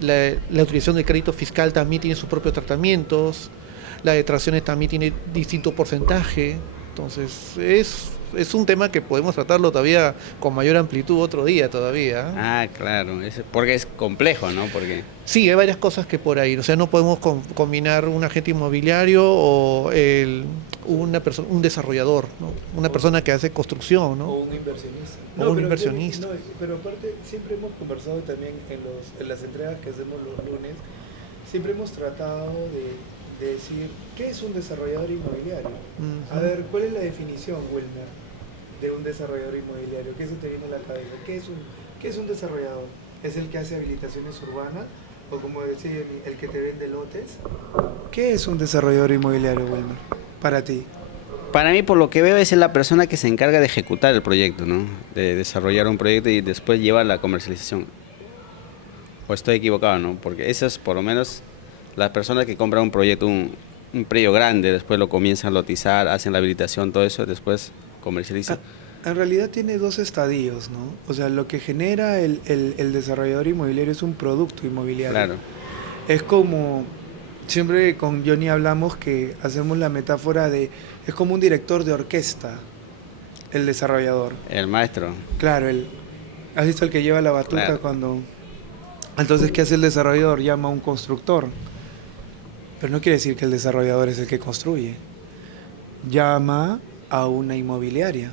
La utilización del crédito fiscal también tiene sus propios tratamientos. La detracciones también tiene distinto porcentaje. Entonces es un tema que podemos tratarlo todavía con mayor amplitud otro día todavía. Ah, claro, porque es complejo, ¿no? Porque Sí, hay varias cosas que por ahí, o sea, no podemos combinar un agente inmobiliario o un desarrollador, ¿no? Una persona que hace construcción, O ¿no? un inversionista. O un inversionista. Pero aparte, siempre hemos conversado también en las entregas que hacemos los lunes, siempre hemos tratado de decir, ¿qué es un desarrollador inmobiliario? Ujú. A ver, ¿cuál es la definición, Wilmer, de un desarrollador inmobiliario? ¿Qué se te viene a la cabeza? ¿Qué es un desarrollador? ¿Es el que hace habilitaciones urbanas? ¿O como decía, el que te vende lotes? ¿Qué es un desarrollador inmobiliario, Wilmer, para ti? para mí, por lo que veo, es la persona que se encarga de ejecutar el proyecto, ¿no? De desarrollar un proyecto y después llevar la comercialización. ¿O estoy equivocado, no? Porque esas, por lo menos, las personas que compran un proyecto, un predio grande, después lo comienzan a lotizar, hacen la habilitación, todo eso, después comercializan. En realidad tiene dos estadios, ¿no? O sea, lo que genera el desarrollador inmobiliario es un producto inmobiliario. Claro, Es como, siempre con Johnny hablamos que hacemos la metáfora de, es como un director de orquesta, el desarrollador. el maestro. Claro, ¿has visto el que lleva la batuta Claro. cuando... Entonces, ¿qué hace el desarrollador? Llama a un constructor. Pero no quiere decir que el desarrollador es el que construye. Llama a una inmobiliaria,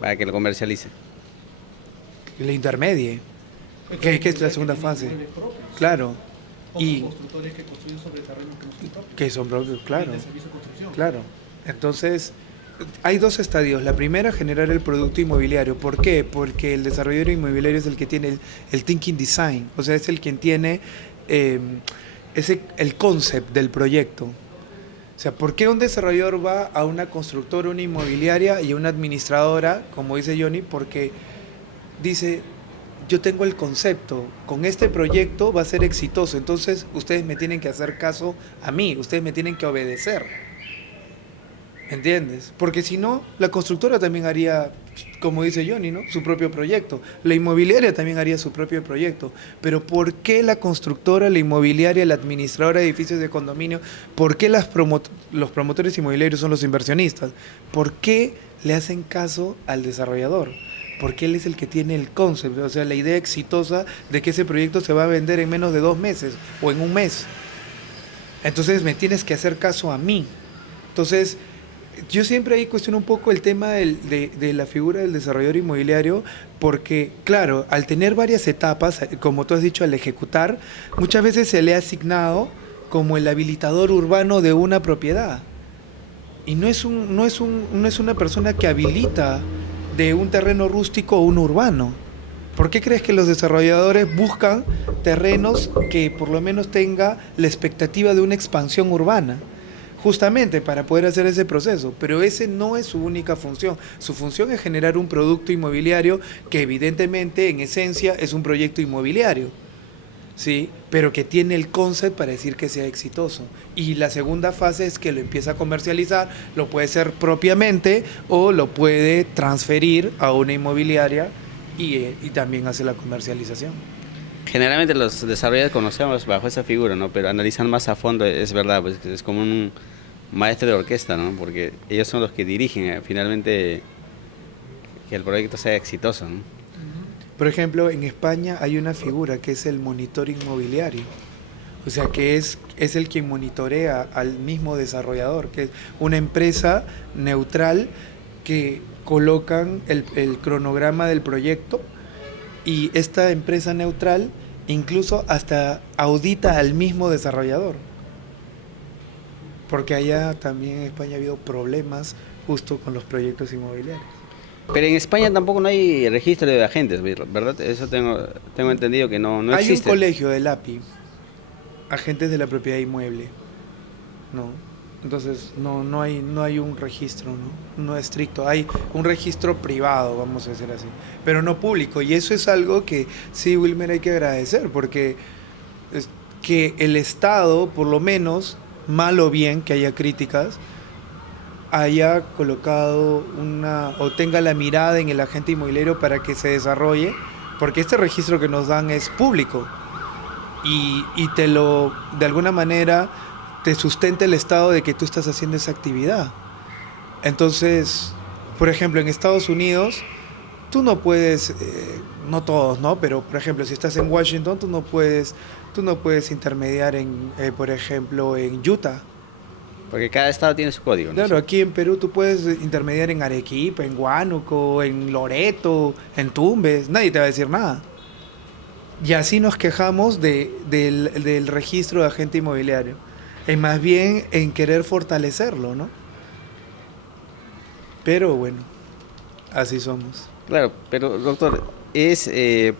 Para que lo comercialice. que le intermedie, que es la segunda fase. Claro. Y constructores que construyen sobre terrenos que no son propios. que son propios, claro. De servicio de construcción. Claro. Entonces, hay dos estadios. La primera, generar el producto inmobiliario. ¿Por qué? Porque el desarrollador inmobiliario es el que tiene el thinking design, o sea, es el quien tiene el concept del proyecto. O sea, ¿por qué un desarrollador va a una constructora, una inmobiliaria y a una administradora, como dice Johnny? Porque dice, yo tengo el concepto, con este proyecto va a ser exitoso, entonces ustedes me tienen que hacer caso a mí, ustedes me tienen que obedecer. ¿Entiendes? Porque si no, la constructora también haría, como dice Johnny, ¿no? Su propio proyecto. La inmobiliaria también haría su propio proyecto. Pero ¿por qué la constructora, la inmobiliaria, la administradora de edificios de condominio, por qué los promotores inmobiliarios son los inversionistas? ¿Por qué le hacen caso al desarrollador? Porque él es el que tiene el concepto, o sea, la idea exitosa de que ese proyecto se va a vender en menos de 2 meses o en un mes. Entonces me tienes que hacer caso a mí. Entonces, yo siempre ahí cuestiono un poco el tema de la figura del desarrollador inmobiliario, porque, claro, al tener varias etapas, como tú has dicho, al ejecutar, muchas veces se le ha asignado como el habilitador urbano de una propiedad. Y no es una persona que habilita de un terreno rústico o un urbano. ¿Por qué crees que los desarrolladores buscan terrenos que por lo menos tenga la expectativa de una expansión urbana? Justamente para poder hacer ese proceso, pero ese no es su única función. Su función es generar un producto inmobiliario que evidentemente en esencia es un proyecto inmobiliario, ¿sí? Pero que tiene el concept para decir que sea exitoso. Y la segunda fase es que lo empieza a comercializar, lo puede hacer propiamente o lo puede transferir a una inmobiliaria y también hace la comercialización. Generalmente los desarrolladores conocemos bajo esa figura, ¿no? Pero analizan más a fondo, es verdad, pues es como un maestro de orquesta, ¿no? Porque ellos son los que dirigen finalmente que el proyecto sea exitoso, ¿no? Por ejemplo, en España hay una figura que es el monitor inmobiliario. O sea, que es el quien monitorea al mismo desarrollador, que es una empresa neutral que colocan el cronograma del proyecto Y esta empresa neutral incluso hasta audita al mismo desarrollador. Porque allá también en España ha habido problemas justo con los proyectos inmobiliarios. Pero en España tampoco no hay registro de agentes, ¿verdad? Eso tengo entendido que no Hay existe. un colegio del API, agentes de la propiedad inmueble, ¿no? Entonces no hay un registro, no estricto. Hay un registro privado, vamos a decir así, pero no público. Y eso es algo que sí, Wilmer, hay que agradecer, porque es que el Estado, por lo menos, mal o bien que haya críticas, haya colocado o tenga la mirada en el agente inmobiliario para que se desarrolle, porque este registro que nos dan es público y de alguna manera te sustenta el Estado de que tú estás haciendo esa actividad. Entonces, por ejemplo, en Estados Unidos, tú no puedes, no todos, ¿no? Pero, por ejemplo, si estás en Washington, tú no puedes intermediar por ejemplo, en Utah. Porque cada estado tiene su código, ¿no? Claro, aquí en Perú tú puedes intermediar en Arequipa, en Huánuco, en Loreto, en Tumbes, nadie te va a decir nada. Y así nos quejamos del registro de agente inmobiliario. En más bien en querer fortalecerlo, ¿no? Pero bueno, así somos. Claro, pero doctor,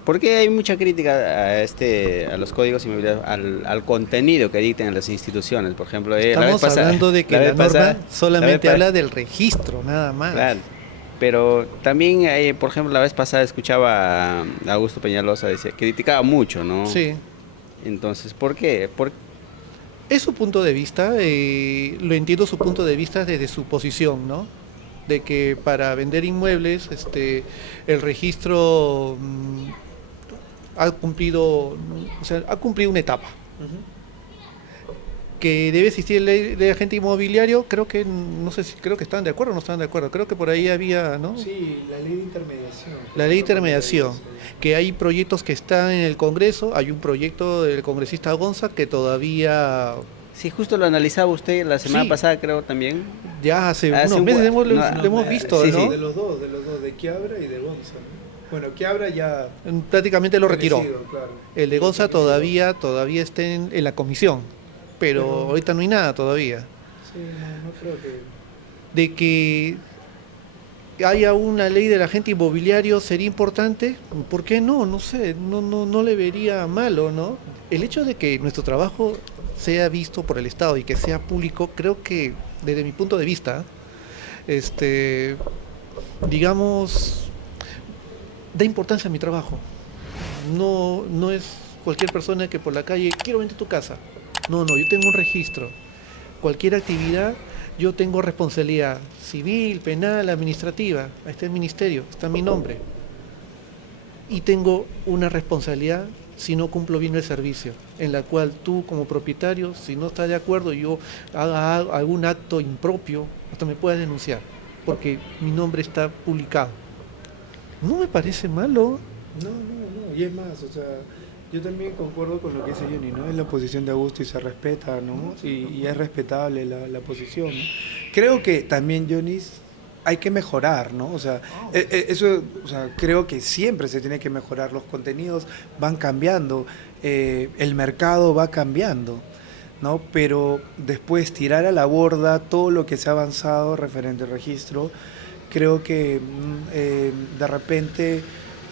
¿por qué hay mucha crítica a los códigos inmobiliarios, al contenido que dictan las instituciones? Por ejemplo, Estamos hablando de que la vez norma pasada- solamente la vez habla del registro, nada más. Claro, pero también, por ejemplo, la vez pasada escuchaba a Augusto Peñalosa, criticaba mucho, ¿no? Sí. Entonces, ¿por qué? Es su punto de vista, lo entiendo su punto de vista desde su posición, ¿no? De que para vender inmuebles, el registro ha cumplido una etapa. Que debe existir ley de agente inmobiliario, creo que, no sé si, creo que están de acuerdo o no están de acuerdo, creo que por ahí había, ¿no? Sí, la ley de intermediación. La ley de intermediación, que hay proyectos que están en el Congreso, hay un proyecto del congresista Gonza que todavía, Sí, justo lo analizaba usted la semana Sí. pasada, creo, también. ya hace Hace unos un meses buen- lo no, hemos visto, sí, ¿no? sí. De los dos, de Quiabra y de Gonza, ¿no? Bueno, Quiabra ya... Prácticamente lo retiró. fenecido, claro. El de Gonza todavía está en la comisión, pero ahorita no hay nada todavía. Sí, no creo que... De que haya una ley del agente inmobiliario sería importante, ¿por qué no? No sé, no le vería malo, ¿no? El hecho de que nuestro trabajo sea visto por el Estado y que sea público, creo que desde mi punto de vista, digamos, da importancia a mi trabajo. No es cualquier persona que por la calle, quiero vender tu casa. No, yo tengo un registro. Cualquier actividad, yo tengo responsabilidad civil, penal, administrativa. Ahí está el ministerio, está mi nombre. Y tengo una responsabilidad si no cumplo bien el servicio, en la cual tú como propietario, si no estás de acuerdo, yo haga algún acto impropio, hasta me puedas denunciar, porque mi nombre está publicado. No me parece malo. No, y es más, o sea, yo también concuerdo con lo que dice Johnny, ¿no? Es la posición de Augusto y se respeta, ¿no? Y es respetable la posición, ¿no? Creo que también, Johnny, hay que mejorar, ¿no? O sea, eso, o sea, creo que siempre se tiene que mejorar, los contenidos van cambiando, el mercado va cambiando, ¿no? Pero después tirar a la borda todo lo que se ha avanzado referente al registro, creo que de repente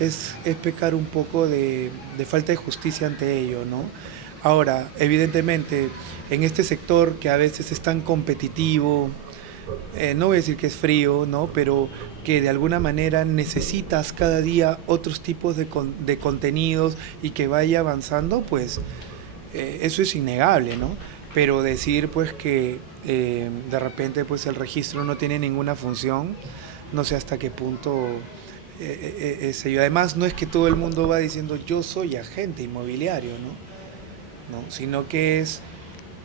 es pecar un poco de falta de justicia ante ello, ¿no? Ahora, evidentemente, en este sector que a veces es tan competitivo, no voy a decir que es frío, ¿no? Pero que de alguna manera necesitas cada día otros tipos de contenidos y que vaya avanzando, pues eso es innegable, ¿no? Pero decir pues que de repente pues el registro no tiene ninguna función, no sé hasta qué punto es ello. Además no es que todo el mundo va diciendo yo soy agente inmobiliario, ¿no? Sino que es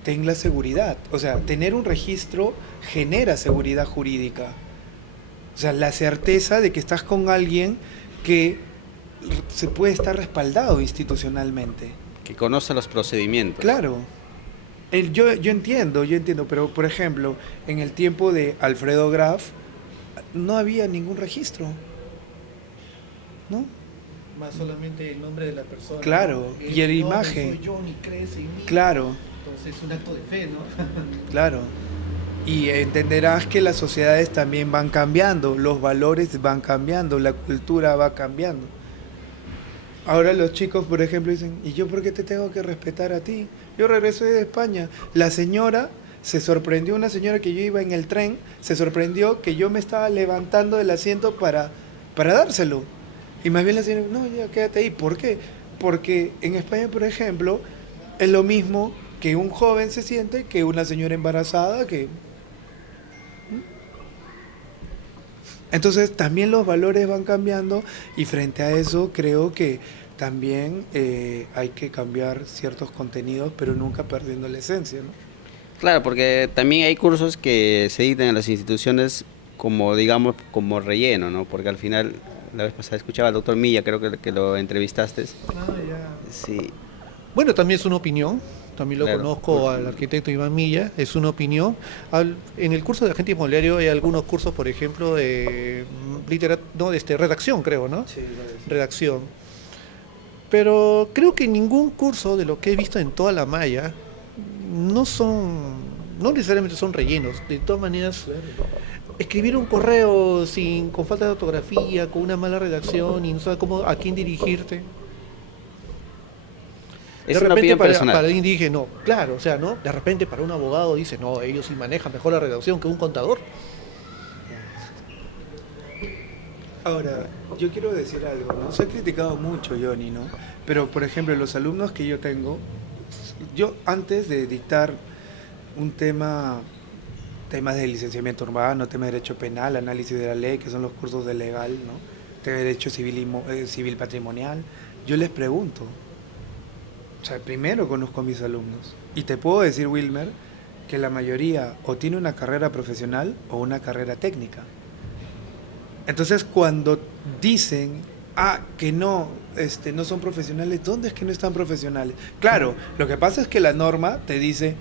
ten la seguridad. O sea, tener un registro genera seguridad jurídica. O sea, la certeza de que estás con alguien que se puede estar respaldado institucionalmente. Que conoce los procedimientos. Claro. Yo entiendo, pero por ejemplo, en el tiempo de Alfredo Graf no había ningún registro, ¿no? Más solamente el nombre de la persona. Claro, ¿no? y el nombre, imagen. soy Johnny, crece en mí. Claro, Entonces es un acto de fe, ¿no? claro. Y entenderás que las sociedades también van cambiando, los valores van cambiando, la cultura va cambiando. Ahora los chicos, por ejemplo, dicen, ¿y yo por qué te tengo que respetar a ti? Yo regresé de España. La señora se sorprendió, una señora que yo iba en el tren, se sorprendió que yo me estaba levantando del asiento para dárselo. Y más bien la señora, no, ya quédate ahí. ¿Por qué? Porque en España, por ejemplo, es lo mismo que un joven se siente que una señora embarazada, que... Entonces también los valores van cambiando y frente a eso creo que también hay que cambiar ciertos contenidos, pero nunca perdiendo la esencia, ¿no? Claro, porque también hay cursos que se dictan en las instituciones como, digamos, como relleno, ¿no? Porque al final, la vez pasada escuchaba al doctor Milla, creo que lo entrevistaste. Ah, ya. Sí, Bueno, también es una opinión. También lo claro. conozco al arquitecto Iván Milla, es una opinión. En el curso de agente inmobiliario hay algunos cursos, por ejemplo, de redacción, creo, ¿no? Sí, Redacción. Pero creo que ningún curso de lo que he visto en toda la malla no necesariamente son rellenos. De todas maneras, escribir un correo con falta de ortografía, con una mala redacción y no sabes a quién dirigirte. Es De una repente opinión para personal. alguien dije, no, claro, o sea, ¿no? De repente para un abogado dice, no, ellos sí manejan mejor la redacción que un contador. Ahora, yo quiero decir algo, ¿no? Se ha criticado mucho, Johnny, ¿no? Pero, por ejemplo, los alumnos que yo tengo, yo antes de dictar un temas de licenciamiento urbano, tema de derecho penal, análisis de la ley, que son los cursos de legal, ¿no? De derecho civil patrimonial, yo les pregunto. O sea, primero conozco a mis alumnos. Y te puedo decir, Wilmer, que la mayoría o tiene una carrera profesional o una carrera técnica. Entonces, cuando dicen, que no, no son profesionales, ¿dónde es que no están profesionales? Claro, lo que pasa es que la norma te dice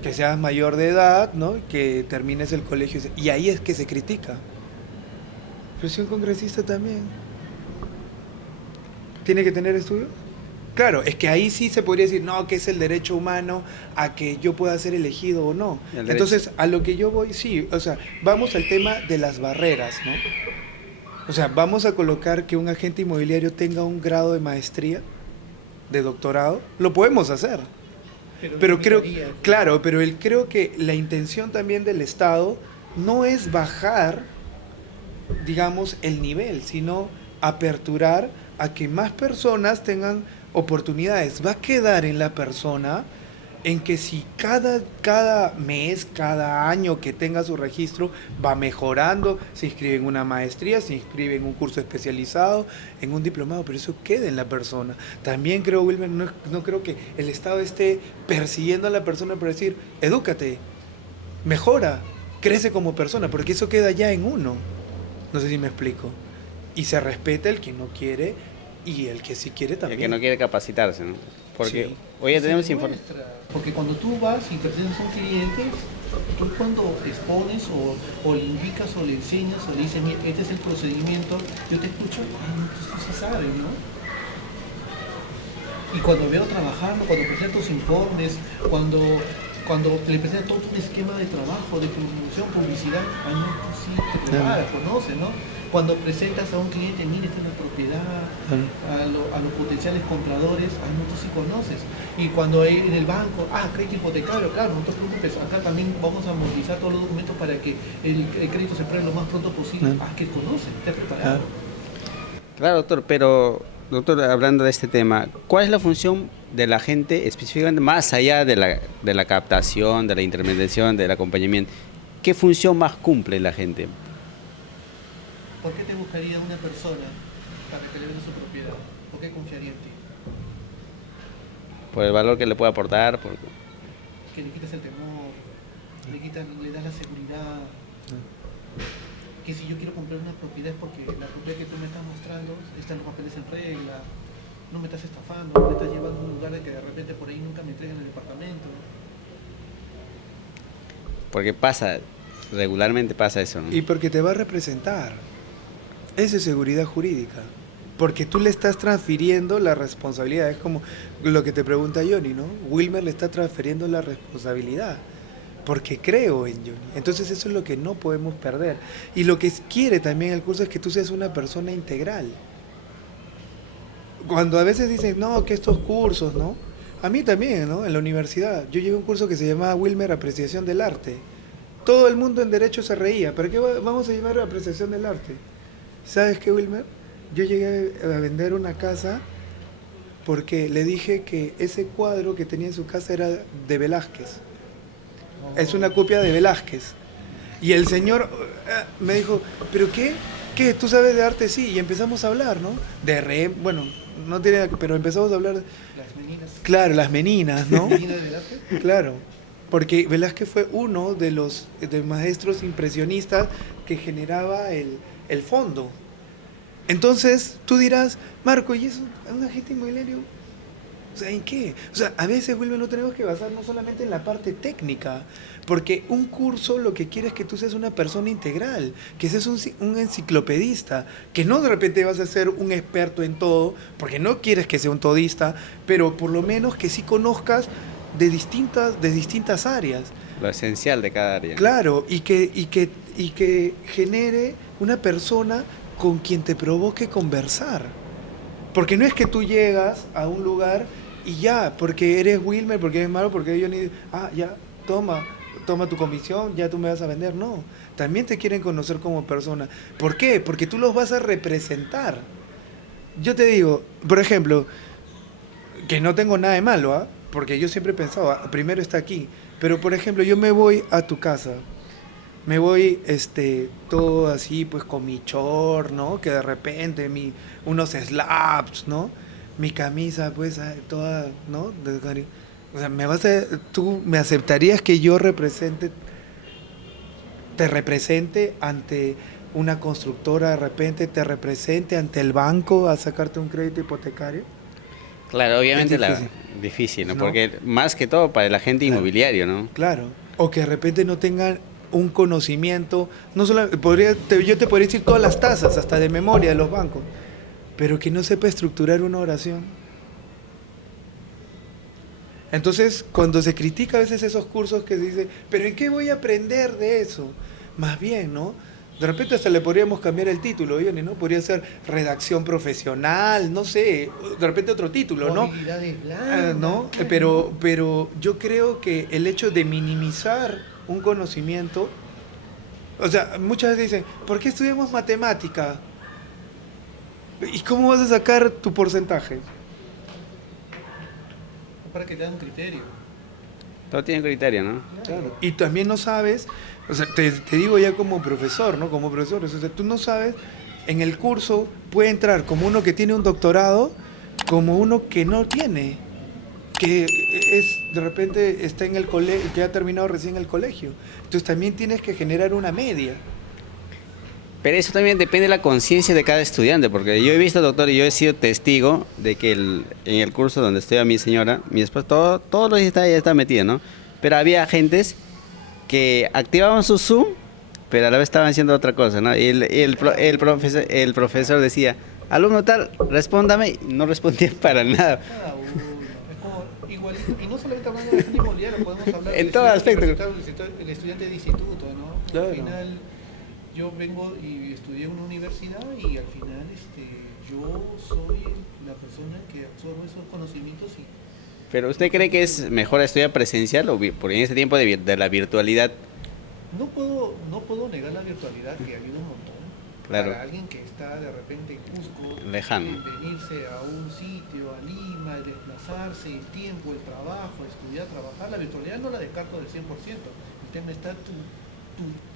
que seas mayor de edad, ¿no? Que termines el colegio, y ahí es que se critica. Pero si un congresista también tiene que tener estudios. Claro, es que ahí sí se podría decir, no, que es el derecho humano a que yo pueda ser elegido o no. Entonces, a lo que yo voy, sí, o sea, vamos al tema de las barreras, ¿no? O sea, vamos a colocar que un agente inmobiliario tenga un grado de maestría, de doctorado, lo podemos hacer. Pero creo, claro, pero creo que la intención también del Estado no es bajar, digamos, el nivel, sino aperturar a que más personas tengan oportunidades. Va a quedar en la persona en que si cada mes, cada año que tenga su registro va mejorando, se inscribe en una maestría, se inscribe en un curso especializado, en un diplomado, pero eso queda en la persona. También creo, Wilmer, no creo que el Estado esté persiguiendo a la persona para decir, edúcate, mejora, crece como persona, porque eso queda ya en uno. No sé si me explico. Y se respeta el que no quiere y el que sí quiere también. El que no quiere capacitarse, ¿no? Porque Sí. hoy ya tenemos información. Porque cuando tú vas y presentas a un cliente, tú cuando expones o le indicas o le enseñas o le dices, mira, este es el procedimiento, yo te escucho, tú sí sabes, ¿no? Y cuando veo trabajando, cuando presento tus informes, cuando le presentas todo un esquema de trabajo, de promoción, publicidad, no, tú sí te preparas, conoces, ¿no? Cuando presentas a un cliente, mira, esta es la propiedad, a los potenciales compradores, no, tú sí conoces. Y cuando en el banco, crédito hipotecario, claro, no te preocupes, acá también vamos a movilizar todos los documentos para que el crédito se apruebe lo más pronto posible. Que conoces, te has preparado. Claro, doctor, pero, doctor, hablando de este tema, ¿cuál es la función de la gente específicamente, más allá de la captación, de la intermediación, del acompañamiento? ¿Qué función más cumple la gente? ¿Por qué te buscaría una persona para que le venda su propiedad? ¿Por qué confiaría en ti? Por el valor que le puede aportar. Que le quitas el temor, le das la seguridad. Que si yo quiero comprar una propiedad es porque la propiedad que tú me estás mostrando están los papeles en regla, no me estás estafando, no me estás llevando a un lugar de que de repente por ahí nunca me entreguen el departamento. Porque regularmente pasa eso, ¿no? Y porque te va a representar. Esa es seguridad jurídica. porque tú le estás transfiriendo la responsabilidad. Es como lo que te pregunta Johnny, ¿no? Wilmer le está transfiriendo la responsabilidad, porque creo en Johnny. Entonces eso es lo que no podemos perder. Y lo que quiere también el curso es que tú seas una persona integral. Cuando a veces dicen, no, que estos cursos, ¿no? A mí también, ¿no? En la universidad, yo llevé un curso que se llamaba Wilmer Apreciación del Arte. Todo el mundo en Derecho se reía, ¿pero qué vamos a llevar Apreciación del Arte? ¿Sabes qué, Wilmer? Yo llegué a vender una casa porque le dije que ese cuadro que tenía en su casa era de Velázquez. Es una copia de Velázquez. Y el señor me dijo, ¿pero qué? ¿Qué? ¿Tú sabes de arte? Sí. Y empezamos a hablar, ¿no? Bueno, no tiene, pero empezamos a hablar de... Las meninas. Claro, las meninas, ¿no? ¿Menina de Velázquez? Claro, porque Velázquez fue uno de los maestros impresionistas que generaba el fondo. Entonces, tú dirás, Marco, ¿y eso es un agente inmobiliario? O sea, ¿en qué? O sea, a veces, Wilmer, no tenemos que basarnos solamente en la parte técnica, porque un curso lo que quiere es que tú seas una persona integral, que seas un enciclopedista, que no de repente vas a ser un experto en todo, porque no quieres que sea un todista, pero por lo menos que sí conozcas de distintas áreas. Lo esencial de cada área. Claro, y que genere una persona con quien te provoque conversar. Porque no es que tú llegas a un lugar y ya, porque eres Wilmer, porque eres Malo, porque ellos ni... ya, toma tu comisión, ya tú me vas a vender. No, también te quieren conocer como persona. ¿Por qué? Porque tú los vas a representar. Yo te digo, por ejemplo, que no tengo nada de malo, porque yo siempre he pensado, primero está aquí. Pero, por ejemplo, yo me voy a tu casa. Me voy todo así, pues con mi short, ¿no? Que de repente unos slaps, ¿no? Mi camisa, pues, toda, ¿no? O sea, tú me aceptarías que yo te represente ante una constructora, de repente te represente ante el banco a sacarte un crédito hipotecario. Claro, obviamente Es difícil. difícil, ¿no? ¿No? Porque más que todo para el agente inmobiliario, ¿no? Claro. O que de repente no tengan un conocimiento, no solo yo te podría decir todas las tasas, hasta de memoria de los bancos, pero que no sepa estructurar una oración. Entonces, cuando se critica a veces esos cursos que se dice, pero ¿en qué voy a aprender de eso? Más bien, ¿no? De repente hasta le podríamos cambiar el título, Johnny, ¿no? Podría ser redacción profesional, no sé, de repente otro título, ¿no? Habilidades blandas, ¿No? claro. Pero yo creo que el hecho de minimizar un conocimiento, o sea, muchas veces dicen, ¿por qué estudiamos matemática? ¿Y cómo vas a sacar tu porcentaje? Para que te den un criterio. Todo tiene criterio, ¿no? Claro. Y también no sabes, o sea, te digo ya como profesor, ¿no? Como profesor, o sea, tú no sabes, en el curso puede entrar como uno que tiene un doctorado, como uno que no tiene, que de repente está en el colegio, que ha terminado recién el colegio. Entonces también tienes que generar una media. Pero eso también depende de la conciencia de cada estudiante, porque yo he visto, doctor, y yo he sido testigo de que en el curso donde estoy a mi señora, mi esposa, todos los días ya está metida, ¿no? Pero había agentes que activaban su Zoom, pero a la vez estaban haciendo otra cosa, ¿no? Y el profesor decía, alumno tal, respóndame, y no respondía para nada. Cada uno. Es como igualito. Y no solamente hablando de agente inmobiliario, podemos hablar En del todo estudiante aspecto. universitario, el estudiante de instituto, ¿no? Claro. Al final, yo vengo y estudié en una universidad y al final yo soy la persona que absorbe esos conocimientos y... Pero ¿usted cree que es mejor estudiar presencial o porque en este tiempo de la virtualidad? No puedo negar la virtualidad que ha habido un montón. Claro. Para alguien que está de repente en Cusco, Lejano. venirse a un sitio, a Lima, desplazarse, el tiempo, el trabajo, estudiar, trabajar, la virtualidad no la descarto del 100%. El tema está tu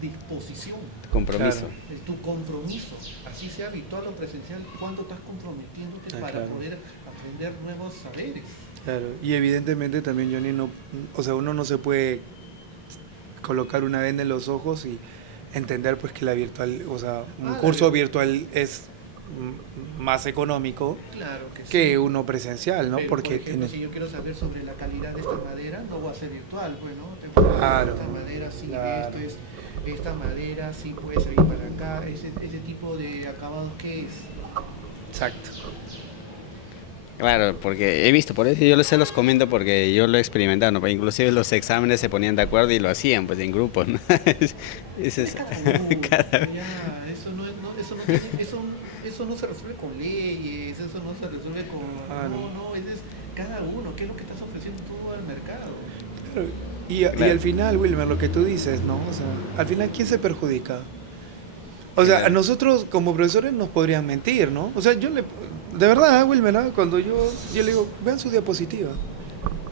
disposición, Compromiso. Claro. tu compromiso, así sea virtual o presencial, cuánto estás comprometiéndote para claro. poder aprender nuevos saberes. Claro. Y evidentemente también, Johnny, o sea, uno no se puede colocar una venda en los ojos y entender pues que la virtual, o sea, un curso virtual es más económico Claro que sí. que uno presencial, ¿no? Pero, porque por ejemplo, tiene... si yo quiero saber sobre la calidad de esta madera, no va a ser virtual, pues, ¿no? Te voy a decir, Claro, esta madera sí, claro. esta madera sí puede salir para acá, ese tipo de acabados, ¿qué es? Exacto. Claro, porque he visto, por eso yo se los comento porque yo lo he experimentado, ¿no? Inclusive los exámenes se ponían de acuerdo y lo hacían, pues en grupos, ¿no? Eso es, cada- Ya, eso no, eso no tiene- eso no se resuelve con leyes, eso no se resuelve con... Ah, no. no, es cada uno, ¿qué es lo que estás ofreciendo tú al mercado? Claro. Y Claro. al final, Wilmer, lo que tú dices, ¿no? O sea, al final, ¿quién se perjudica? O sea, a Claro. nosotros como profesores nos podrían mentir, ¿no? O sea, de verdad, Wilmer, ¿no? Cuando yo le digo, vean su diapositiva,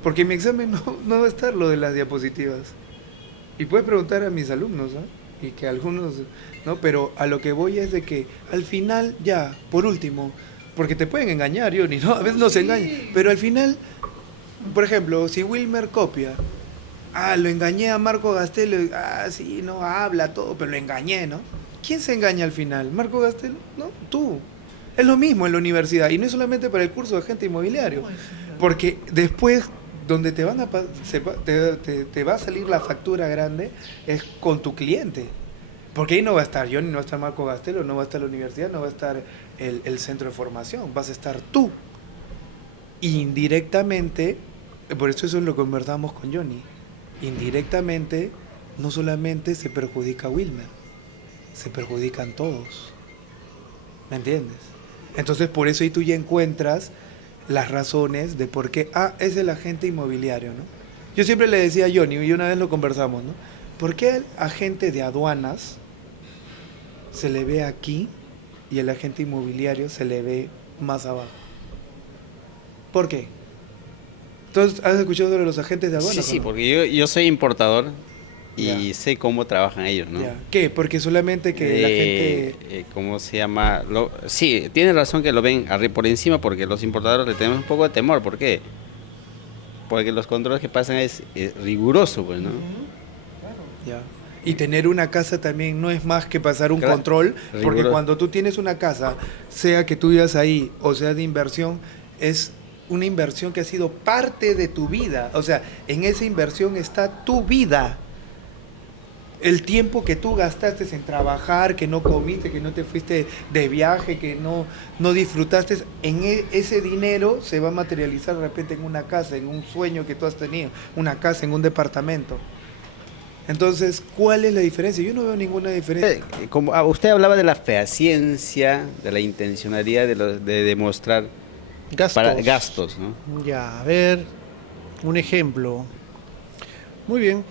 porque en mi examen no va a estar lo de las diapositivas. Y puedes preguntar a mis alumnos, ¿no? Y que algunos, ¿no? Pero a lo que voy es de que al final, ya, por último, porque te pueden engañar, Johnny, ¿no? A veces nos engañan, pero al final, por ejemplo, si Wilmer copia, lo engañé a Marco Gastelo, sí, no, habla todo, pero lo engañé, ¿no? ¿Quién se engaña al final? ¿Marco Gastelo? No, tú. Es lo mismo en la universidad, y no es solamente para el curso de agente inmobiliario, porque después donde te van a te va a salir la factura grande es con tu cliente. Porque ahí no va a estar Johnny, no va a estar Marco Gastelo, no va a estar la universidad, no va a estar el centro de formación, vas a estar tú. Indirectamente, por eso es lo que conversamos con Johnny, indirectamente no solamente se perjudica a Wilmer, se perjudican todos. ¿Me entiendes? Entonces por eso ahí tú ya encuentras las razones de por qué, es el agente inmobiliario, ¿no? Yo siempre le decía a Johnny, y una vez lo conversamos, ¿no? ¿Por qué al agente de aduanas se le ve aquí y el agente inmobiliario se le ve más abajo? ¿Por qué? Entonces, ¿has escuchado sobre los agentes de aduanas? Sí, sí, o no? porque yo soy importador y Ya. sé cómo trabajan ellos, ¿no? Ya. ¿Qué? Porque solamente que la gente... ¿Cómo se llama? Sí, tiene razón que lo ven por encima porque los importadores le tenemos un poco de temor. ¿Por qué? Porque los controles que pasan es riguroso, pues, ¿no? Ya. Y tener una casa también no es más que pasar un Claro, control, porque riguroso. cuando tú tienes una casa, sea que tú vivas ahí o sea de inversión, es una inversión que ha sido parte de tu vida. O sea, en esa inversión está tu vida. El tiempo que tú gastaste en trabajar, que no comiste, que no te fuiste de viaje, que no disfrutaste, ese dinero se va a materializar de repente en una casa, en un sueño que tú has tenido, una casa, en un departamento. Entonces, ¿cuál es la diferencia? Yo no veo ninguna diferencia. Como usted hablaba de la fehaciencia, de la intencionalidad de demostrar para gastos, ¿no? Ya, a ver, un ejemplo. Muy bien.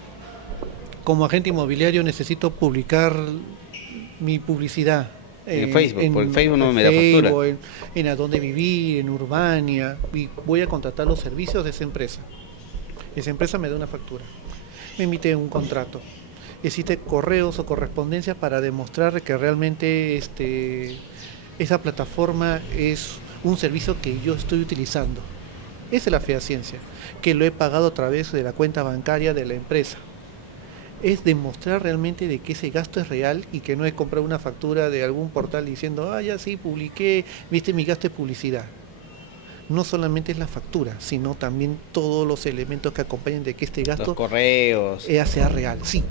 Como agente inmobiliario necesito publicar mi publicidad. En Facebook, porque Facebook no me da factura. En a dónde vivir, en Urbania. Y voy a contratar los servicios de esa empresa. Esa empresa me da una factura. Me emite un contrato. Existe correos o correspondencia para demostrar que realmente esa plataforma es un servicio que yo estoy utilizando. Esa es la fehaciencia, que lo he pagado a través de la cuenta bancaria de la empresa. Es demostrar realmente de que ese gasto es real y que no es comprar una factura de algún portal diciendo, ya sí, publiqué, viste mi gasto de publicidad. No solamente es la factura, sino también todos los elementos que acompañan de que este Los gasto correos, sea real. Sí,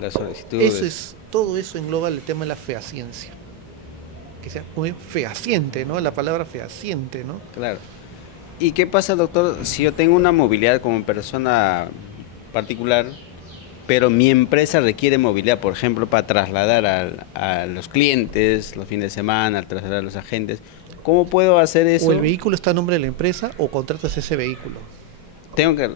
las solicitudes. todo eso engloba el tema de la fehaciencia. Que sea muy fehaciente, ¿no? La palabra fehaciente, ¿no? Claro. ¿Y qué pasa, doctor, si yo tengo una movilidad como persona particular, pero mi empresa requiere movilidad, por ejemplo, para trasladar a los clientes los fines de semana, trasladar a los agentes? ¿Cómo puedo hacer eso? O el vehículo está a nombre de la empresa o contratas ese vehículo.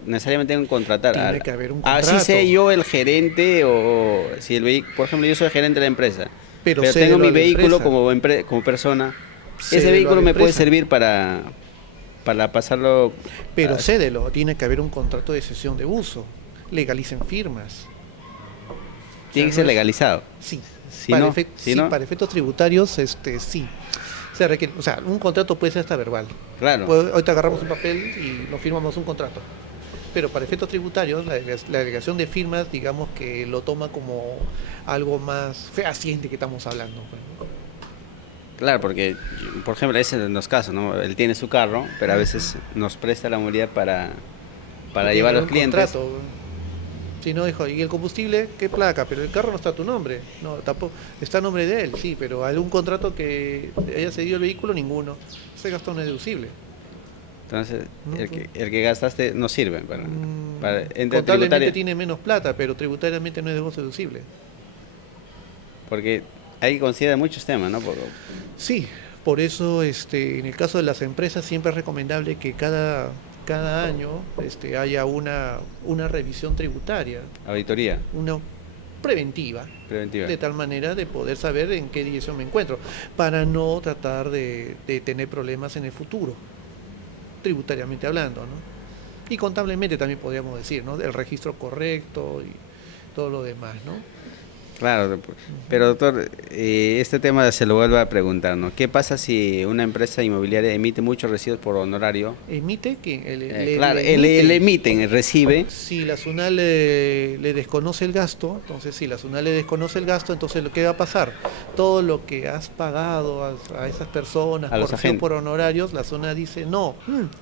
Necesariamente tengo que contratar Tiene que haber un Así contrato. sé yo el gerente o si el vehículo, por ejemplo, yo soy el gerente de la empresa, pero tengo cédelo mi a la vehículo empresa. como persona. Cédelo Ese a vehículo la me puede empresa. servir para pasarlo. Pero cédelo, tiene que haber un contrato de cesión de uso. Legalicen firmas. Tiene que ser legalizado. Sí, Si no, para efectos tributarios, sí. Se requiere, o sea, un contrato puede ser hasta verbal. Claro. Ahorita agarramos un papel y nos firmamos un contrato. Pero para efectos tributarios, la delegación de firmas, digamos que lo toma como algo más fehaciente que estamos hablando. Claro, porque, por ejemplo, ese es los casos, ¿no? Él tiene su carro, pero a veces nos presta la movilidad para Tiene llevar a los un clientes. contrato. Si no, dijo, ¿y el combustible? ¿Qué placa? Pero el carro no está a tu nombre. No, tampoco, está a nombre de él, sí, pero algún contrato que haya cedido el vehículo, ninguno. Ese gasto no es deducible. Entonces, No, el que gastaste no sirve para ente contablemente tributario, tiene menos plata, pero tributariamente no es deducible. porque hay que considerar muchos temas, ¿no? Sí, por eso en el caso de las empresas siempre es recomendable que cada año haya una revisión tributaria, Auditoría una preventiva, preventiva. de tal manera de poder saber en qué dirección me encuentro, para no tratar de tener problemas en el futuro, tributariamente hablando, ¿no? Y contablemente también podríamos decir, ¿no? El registro correcto y todo lo demás, ¿no? Claro, pero doctor, este tema se lo vuelvo a preguntar, ¿no? ¿Qué pasa si una empresa inmobiliaria emite muchos recibos por honorario? Emite que Claro, emite. él emiten, recibe. Si la SUNAT le desconoce el gasto, entonces si la SUNAT le desconoce el gasto, entonces ¿qué va a pasar? Todo lo que has pagado a esas personas A los agentes. por honorarios, la SUNAT dice, no,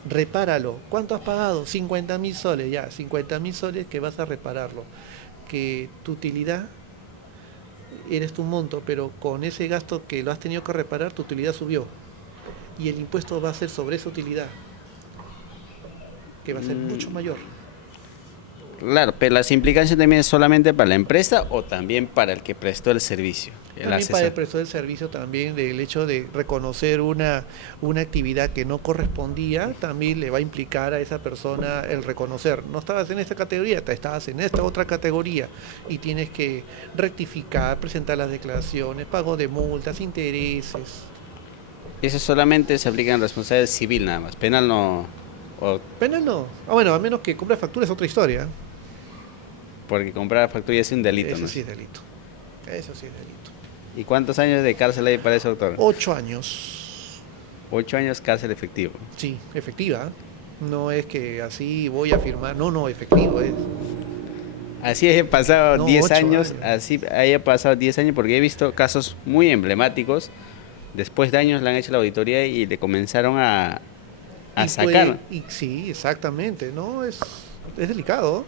repáralo. ¿Cuánto has pagado? 50.000 soles, ya, 50.000 soles que vas a repararlo. Que tu utilidad eres tu monto, pero con ese gasto que lo has tenido que reparar, tu utilidad subió. Y el impuesto va a ser sobre esa utilidad, que va a ser mucho mayor. Claro, pero las implicancias también es solamente para la empresa o también para el que prestó el servicio. También para el prestador del servicio, también del hecho de reconocer una actividad que no correspondía, también le va a implicar a esa persona el reconocer, no estabas en esta categoría, estabas en esta otra categoría, y tienes que rectificar, presentar las declaraciones, pago de multas, intereses. Eso solamente se aplica en responsabilidad civil nada más, penal no, Penal no, bueno, a menos que compre factura es otra historia. porque comprar factura es un delito, Eso ¿no? sí es delito, eso sí es delito. ¿Y cuántos años de cárcel hay para ese doctor? 8 años. 8 años cárcel efectivo. Sí, efectiva. No es que así voy a firmar, no, efectivo es. Así haya pasado No, 10 8 años, años. así haya pasado 10 años, porque he visto casos muy emblemáticos. Después de años le han hecho la auditoría y le comenzaron a Y sacar. sí, exactamente, ¿no? Es delicado,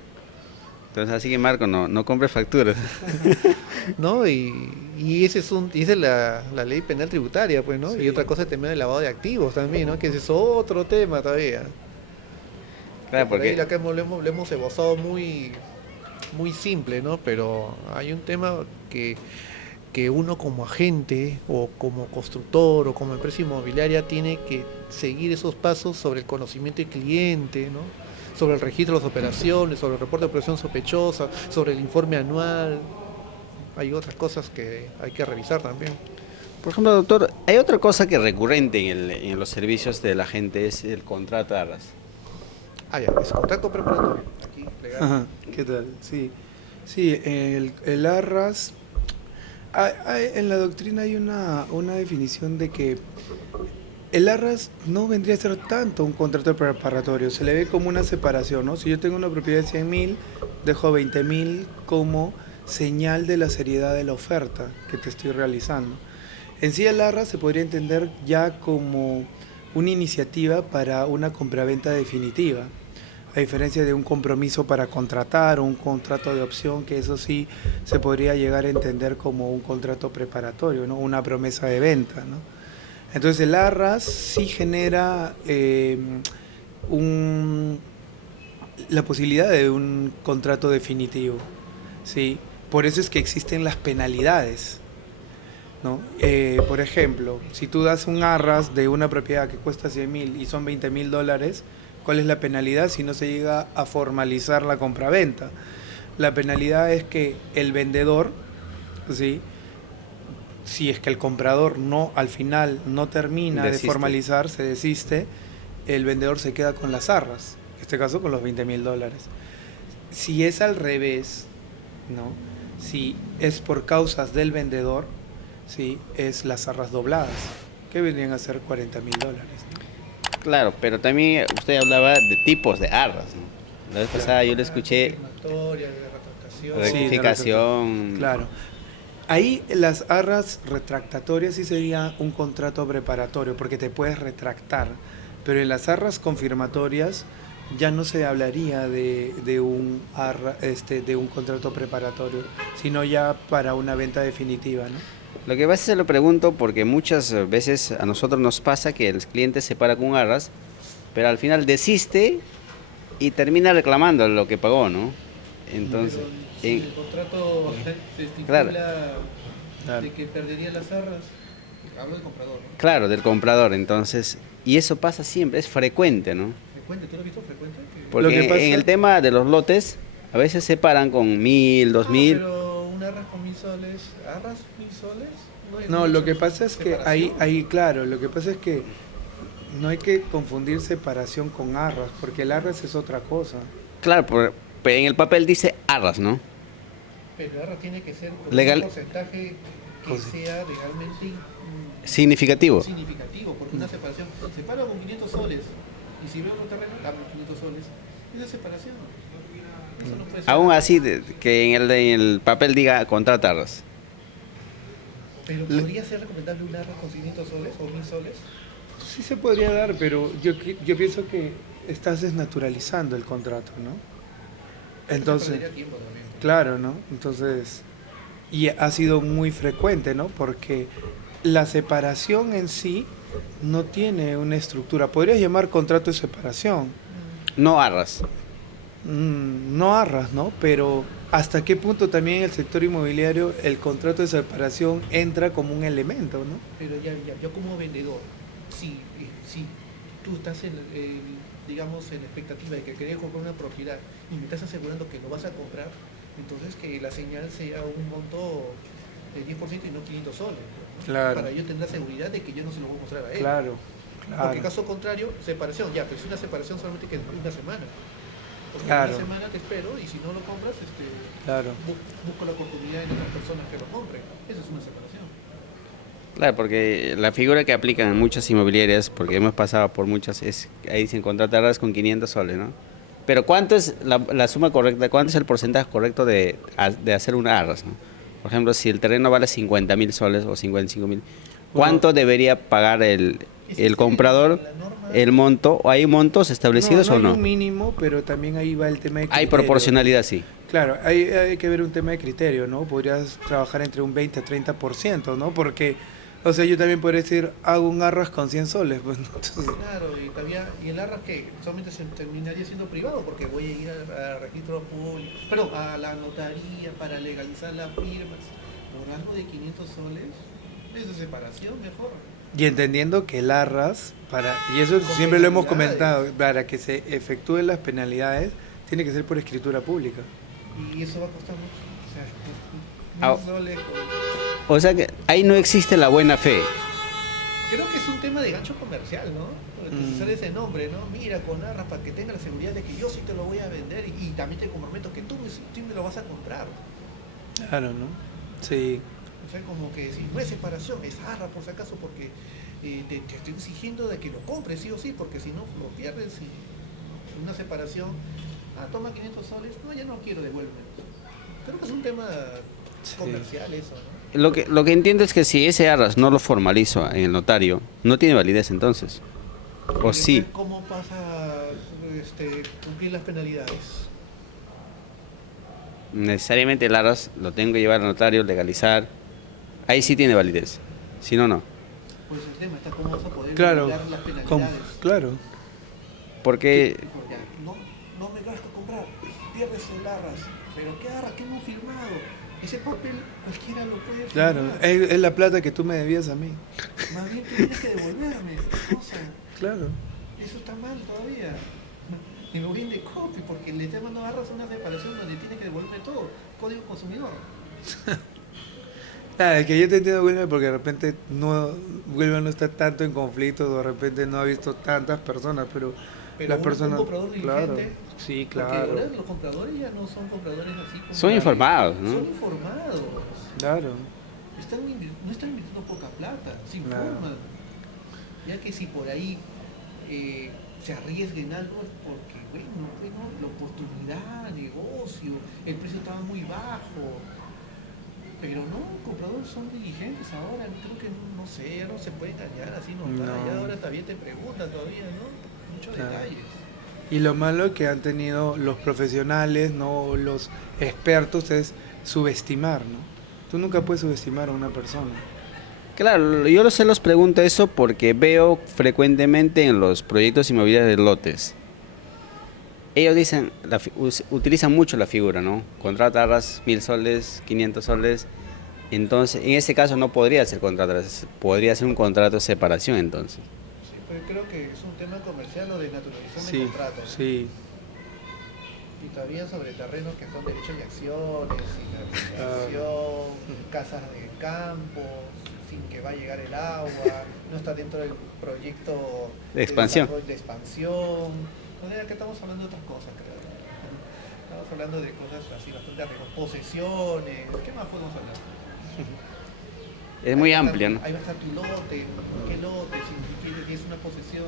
Entonces, así que Marco, no compre facturas. ¿no? Y esa es la ley penal tributaria, pues, ¿no? Sí. Y otra cosa es el tema del lavado de activos también, ¿no? Que ese es otro tema todavía. Claro, Por ahí porque acá lo hemos esbozado muy simple, ¿no? Pero hay un tema que uno como agente o como constructor o como empresa inmobiliaria tiene que seguir esos pasos sobre el conocimiento del cliente, ¿no? Sobre el registro de las operaciones, sobre el reporte de operación sospechosa, sobre el informe anual. Hay otras cosas que hay que revisar también. por ejemplo, doctor, hay otra cosa que es recurrente en los servicios de la gente, es el contrato de arras. Ah, ya, es contrato preparatorio. Aquí, legal. Ajá, ¿qué tal? Sí, sí, el arras, en la doctrina hay una definición de que el arras no vendría a ser tanto un contrato preparatorio, se le ve como una separación, ¿no? Si yo tengo una propiedad de 100.000, dejo 20.000 como señal de la seriedad de la oferta que te estoy realizando. En sí el arras se podría entender ya como una iniciativa para una compraventa definitiva, a diferencia de un compromiso para contratar o un contrato de opción, que eso sí se podría llegar a entender como un contrato preparatorio, ¿no? Una promesa de venta, ¿no? Entonces el arras sí genera la posibilidad de un contrato definitivo, ¿sí? Por eso es que existen las penalidades, ¿no? Por ejemplo, si tú das un arras de una propiedad que cuesta 100.000 y son $20.000, ¿cuál es la penalidad si no se llega a formalizar la compraventa? La penalidad es que el vendedor, ¿sí?, si es que el comprador al final no termina Desiste. de formalizar, se desiste, el vendedor se queda con las arras, en este caso con los $20.000. Si es al revés, ¿no? Si es por causas del vendedor, ¿sí?, es las arras dobladas, que vendrían a ser $40.000, ¿no? Claro, pero también usted hablaba de tipos de arras, ¿no? La vez pasada yo le escuché Reclamatoria, de retractación. Sí, de rectificación. Claro. Ahí las arras retractatorias sí sería un contrato preparatorio, porque te puedes retractar, pero en las arras confirmatorias ya no se hablaría de un contrato preparatorio, sino ya para una venta definitiva, ¿no? Lo que pasa es que se lo pregunto porque muchas veces a nosotros nos pasa que el cliente se para con arras, pero al final desiste y termina reclamando lo que pagó, ¿no? Entonces, Pero si el contrato se estipula Claro. Claro. de que perdería las arras, hablo del comprador, ¿no? claro, del comprador, entonces, y eso pasa siempre, es frecuente, ¿no? Frecuente, ¿tú lo has visto frecuente? Porque Lo que pasa- en el tema de los lotes, a veces se paran con 1000, 2000. Pero un arras con 1000 soles, ¿arras 1000 soles? No, hay lo mucha que pasa es que separación. claro, lo que pasa es que no hay que confundir separación con arras, porque el arras es otra cosa. Claro, pero en el papel dice arras, ¿no? Pero el arras tiene que ser con Legal- un porcentaje que sea legalmente Significativo. significativo, porque una separación se para con 500 soles y si veo otro terreno, dame 500 soles. Esa es separación. Eso no puede ser. Aún así, que en el papel diga contrata arras. Pero podría ser recomendable un arras con 500 soles o 1000 soles. Sí se podría dar, pero yo pienso que estás desnaturalizando el contrato, ¿no? Entonces, Perdería tiempo también. claro, ¿no? Entonces, y ha sido muy frecuente, ¿no? Porque la separación en sí no tiene una estructura. Podrías llamar contrato de separación, No arras. no arras, ¿no? Pero hasta qué punto también en el sector inmobiliario el contrato de separación entra como un elemento, ¿no? Pero yo como vendedor, si tú estás digamos, en la expectativa de que querés comprar una propiedad y me estás asegurando que lo vas a comprar, entonces que la señal sea un monto del 10% y no 500 soles, ¿no? Claro. Para yo tener la seguridad de que yo no se lo voy a mostrar a él. Claro, Porque claro. caso contrario, separación, ya, pero es una separación solamente que es una semana. Porque Claro. una semana te espero y si no lo compras, Claro. busco la oportunidad en otras personas que lo compren. Eso es una separación. Claro, porque la figura que aplican en muchas inmobiliarias, porque hemos pasado por muchas, es ahí dicen contrata arras con 500 soles, ¿no? Pero ¿cuánto es la suma correcta, cuánto es el porcentaje correcto de hacer una arras, ¿no? Por ejemplo, si el terreno vale 50.000 soles o 55.000, ¿cuánto debería pagar el comprador, La norma, el monto? ¿O hay montos establecidos no o hay no? un mínimo, pero también ahí va el tema de Hay criterio. proporcionalidad, sí. Claro, hay que ver un tema de criterio, ¿no? Podrías trabajar entre un 20 a 30%, ¿no? Porque, o sea, yo también podría decir, hago un arras con 100 soles, pues, ¿no? Entonces, claro, y el arras que solamente se terminaría siendo privado porque voy a ir a registro público, perdón, a la notaría para legalizar las firmas por algo de 500 soles. Eso es separación, mejor. y entendiendo que el arras, y eso siempre lo hemos penalidades. comentado, para que se efectúen las penalidades, tiene que ser por escritura pública. Y eso va a costar mucho. O sea, Ah. 1000 soles. O sea que ahí no existe la buena fe. Creo que es un tema de gancho comercial, ¿no? Utilizar ese nombre, ¿no? Mira, con arras para que tenga la seguridad de que yo sí te lo voy a vender y también te comprometo que tú me lo vas a comprar. Claro, ¿no? Sí, O sea, como que si no es separación, es arras por si acaso, porque te estoy exigiendo de que lo compres sí o sí, porque si no lo pierdes y una separación, toma 500 soles, no, ya no quiero, devuélveme. Creo que es un tema comercial eso, ¿no? Lo que entiendo es que si ese arras no lo formalizo en el notario, no tiene validez entonces. O sí. ¿Cómo pasa cumplir las penalidades? Necesariamente el arras lo tengo que llevar al notario, legalizar. Ahí sí tiene validez. Si no, no. Pues el tema está cómo vas a poder claro, regular las penalidades. claro. Porque Porque no me gasto comprar, pierdes el arras. Pero ¿qué arras? ¿Qué hemos firmado? Ese papel cualquiera lo puede firmar. Claro, es la plata que tú me debías a mí. Más bien tú tienes que devolverme esa cosa. Claro. Eso está mal todavía. Y lo rinde copy porque le está mandando arras a una separación donde tiene que devolverme todo. Código consumidor. Es que yo te entiendo, Wilmer, porque de repente Wilmer no está tanto en conflicto, de repente no ha visto tantas personas, pero las personas... Un comprador claro, diligente, sí, porque claro, ahora los compradores ya no son compradores así como son informados, ¿no? son informados. claro, No están invirtiendo poca plata, se Claro. informan. Ya que si por ahí se arriesguen algo es porque, bueno, la oportunidad, negocio, el precio estaba muy bajo. Pero no, compradores son diligentes ahora, creo que no sé, ya no se puede engañar así nomás, No. ya ahora también te preguntan todavía, ¿no? Muchos Claro. detalles. Y lo malo que han tenido los profesionales, no los expertos, es subestimar, ¿no? Tú nunca puedes subestimar a una persona. Claro, yo se los pregunto eso porque veo frecuentemente en los proyectos inmobiliarios de lotes. Ellos dicen, utilizan mucho la figura, ¿no? Contratarras 1.000 soles, 500 soles. Entonces, en ese caso no podría ser contratarras, podría ser un contrato de separación entonces. Sí, pues creo que es un tema comercial o de naturalización de Sí, contratos. sí. Y todavía sobre terrenos que son derechos de acciones, financiación, casas de campo, sin que va a llegar el agua, no está dentro del proyecto De expansión. De expansión. O sea, que estamos hablando de otras cosas, creo. Estamos hablando de cosas así bastante arriesgadas, posesiones, ¿qué más podemos hablar? Es muy amplio, ¿no? Ahí va a estar tu lote, ¿qué lote? Si es una posesión.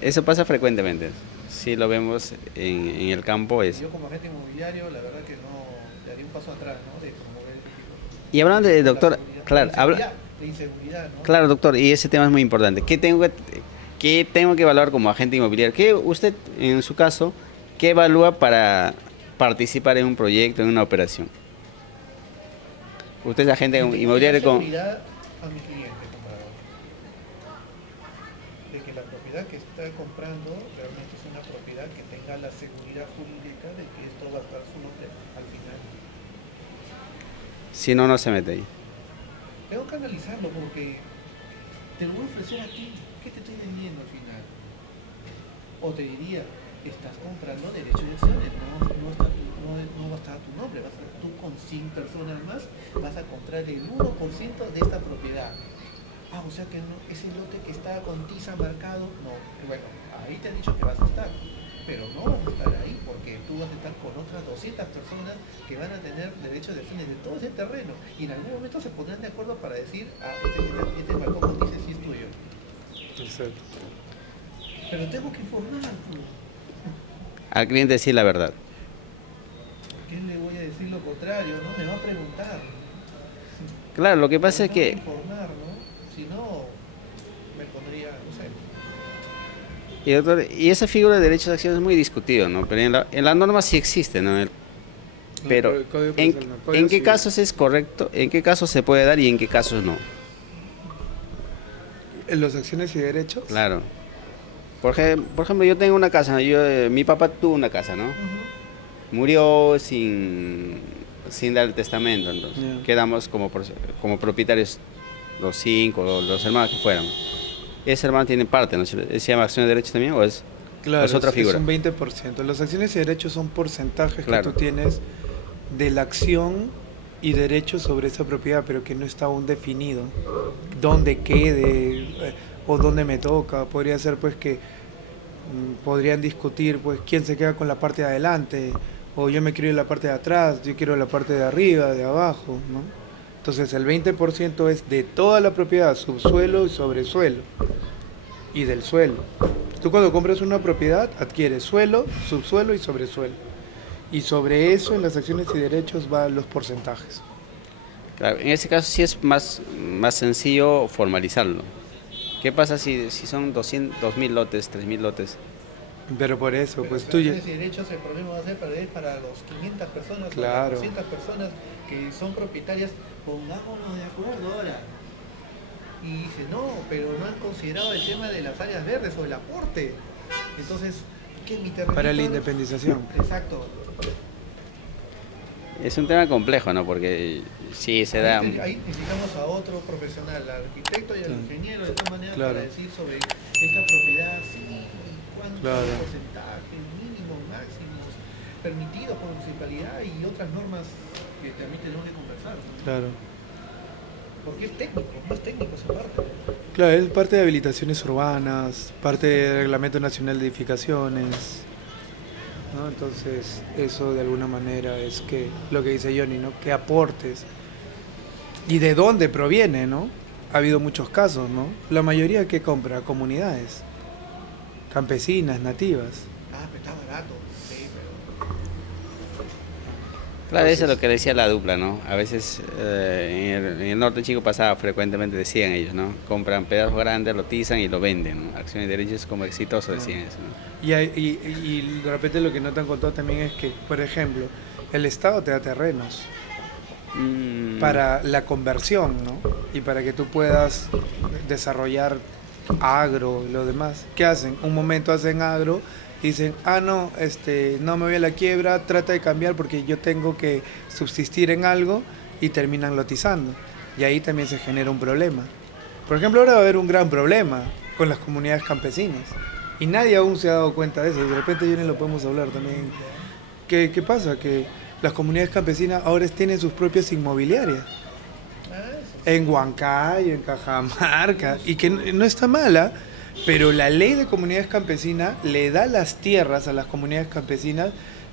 Eso pasa frecuentemente. Sí lo vemos en el campo. Yo como agente inmobiliario, la verdad que no daría un paso atrás, ¿no? De promover este tipo Y hablando de, la doctor, seguridad, claro, de inseguridad, ¿no? claro, doctor, y ese tema es muy importante. ¿Qué tengo que evaluar como agente inmobiliario? ¿Qué usted, en su caso, qué evalúa para participar en un proyecto, en una operación? Usted es agente Y tengo que inmobiliario dar con... seguridad a mi cliente comprador. De que la propiedad que está comprando realmente es una propiedad que tenga la seguridad jurídica de que esto va a estar su nombre al final. Si no, no se mete ahí. Tengo que analizarlo porque te lo voy a ofrecer a ti. ¿Qué te estoy vendiendo al final? O te diría, estás comprando derechos de acciones, no va a estar tu nombre, vas a, tú con 100 personas más vas a comprar el 1% de esta propiedad. Ah, o sea que no, ese lote que está con tiza marcado, no, bueno, ahí te han dicho que vas a estar, pero no vas a estar ahí porque tú vas a estar con otras 200 personas que van a tener derechos de acciones de todo ese terreno y en algún momento se pondrán de acuerdo para decir, ah, este balcón con tiza sí es tuyo. Exacto. Pero tengo que informar, pues. Al cliente decir la verdad. ¿Qué le voy a decir lo contrario? No me va a preguntar. Claro, lo que pasa es Tengo que... informar, ¿no? Si no, me pondría, no sé. Y, doctor, y esa figura de derechos de acción es muy discutido, ¿no? Pero en la norma sí existe, ¿no? Pero, El Código ¿en Procesal, no, el Código qué Civil. casos es correcto? ¿En qué casos se puede dar y en qué casos no? ¿En las acciones y derechos? Claro. Por ejemplo, yo tengo una casa, ¿no? Mi papá tuvo una casa, ¿no? Murió sin dar el testamento, entonces Ya. quedamos como propietarios los 5 o los hermanos que fueran. Ese hermano tiene parte, ¿no? ¿Se llama acción de derechos también o es Claro, otra figura? es un 20%. Las acciones y derechos son porcentajes Claro. que tú tienes de la acción y derechos sobre esa propiedad, pero que no está aún definido. Dónde quede o dónde me toca. Podría ser pues que podrían discutir pues quién se queda con la parte de adelante, o yo me quiero ir a la parte de atrás, yo quiero la parte de arriba, de abajo, ¿no? Entonces el 20% es de toda la propiedad, subsuelo y sobresuelo, y del suelo. Tú cuando compras una propiedad adquieres suelo, subsuelo y sobresuelo. Y sobre eso en las acciones y derechos van los porcentajes. Claro, en ese caso sí es más sencillo formalizarlo. ¿Qué pasa si son 2.000 lotes, 3.000 lotes? Pero por eso, Pero pues las tú ya... acciones y derechos, el problema va a ser para los 500 personas o Claro. las 200 personas que son propietarias, pongámonos de acuerdo ahora. Y dice, no, pero no han considerado el tema de las áreas verdes o el aporte. Entonces, ¿qué mi terreno? Para la independización. Exacto. Es un tema complejo, ¿no? Porque sí se da... Ahí necesitamos a otro profesional, al arquitecto y al ingeniero, de todas maneras, Claro. para decir sobre esta propiedad, sí, cuánto Claro. porcentaje, mínimos, máximos, permitidos por municipalidad y otras normas que permiten uno conversar, ¿no? Claro. Porque es técnico, no es técnico esa parte. Claro, es parte de habilitaciones urbanas, parte del Reglamento Nacional de Edificaciones, ¿no? Entonces, eso de alguna manera es que lo que dice Johnny, ¿no? ¿Qué aportes? ¿Y de dónde proviene, no? Ha habido muchos casos, ¿no? La mayoría que compra comunidades, campesinas, nativas. Ah, pero está barato, sí, Claro, eso es Entonces, lo que decía la dupla, ¿no? A veces en el norte chico pasaba frecuentemente, decían ellos, ¿no? Compran pedazos grandes, lo tizan y lo venden, ¿no? Acciones de derechos como exitoso, decían eso, ¿no? y de repente lo que no te han contado también es que, por ejemplo, el Estado te da terrenos para la conversión, ¿no? Y para que tú puedas desarrollar agro y lo demás. ¿Qué hacen? Un momento hacen agro y dicen, ah, no, no me voy a la quiebra, trata de cambiar porque yo tengo que subsistir en algo y terminan lotizando. Y ahí también se genera un problema. Por ejemplo, ahora va a haber un gran problema con las comunidades campesinas. Y nadie aún se ha dado cuenta de eso. De repente, yo ni lo podemos hablar también. ¿Qué pasa? Que las comunidades campesinas ahora tienen sus propias inmobiliarias. En Huancayo, en Cajamarca, y que no está mala, pero la ley de comunidades campesinas le da las tierras a las comunidades campesinas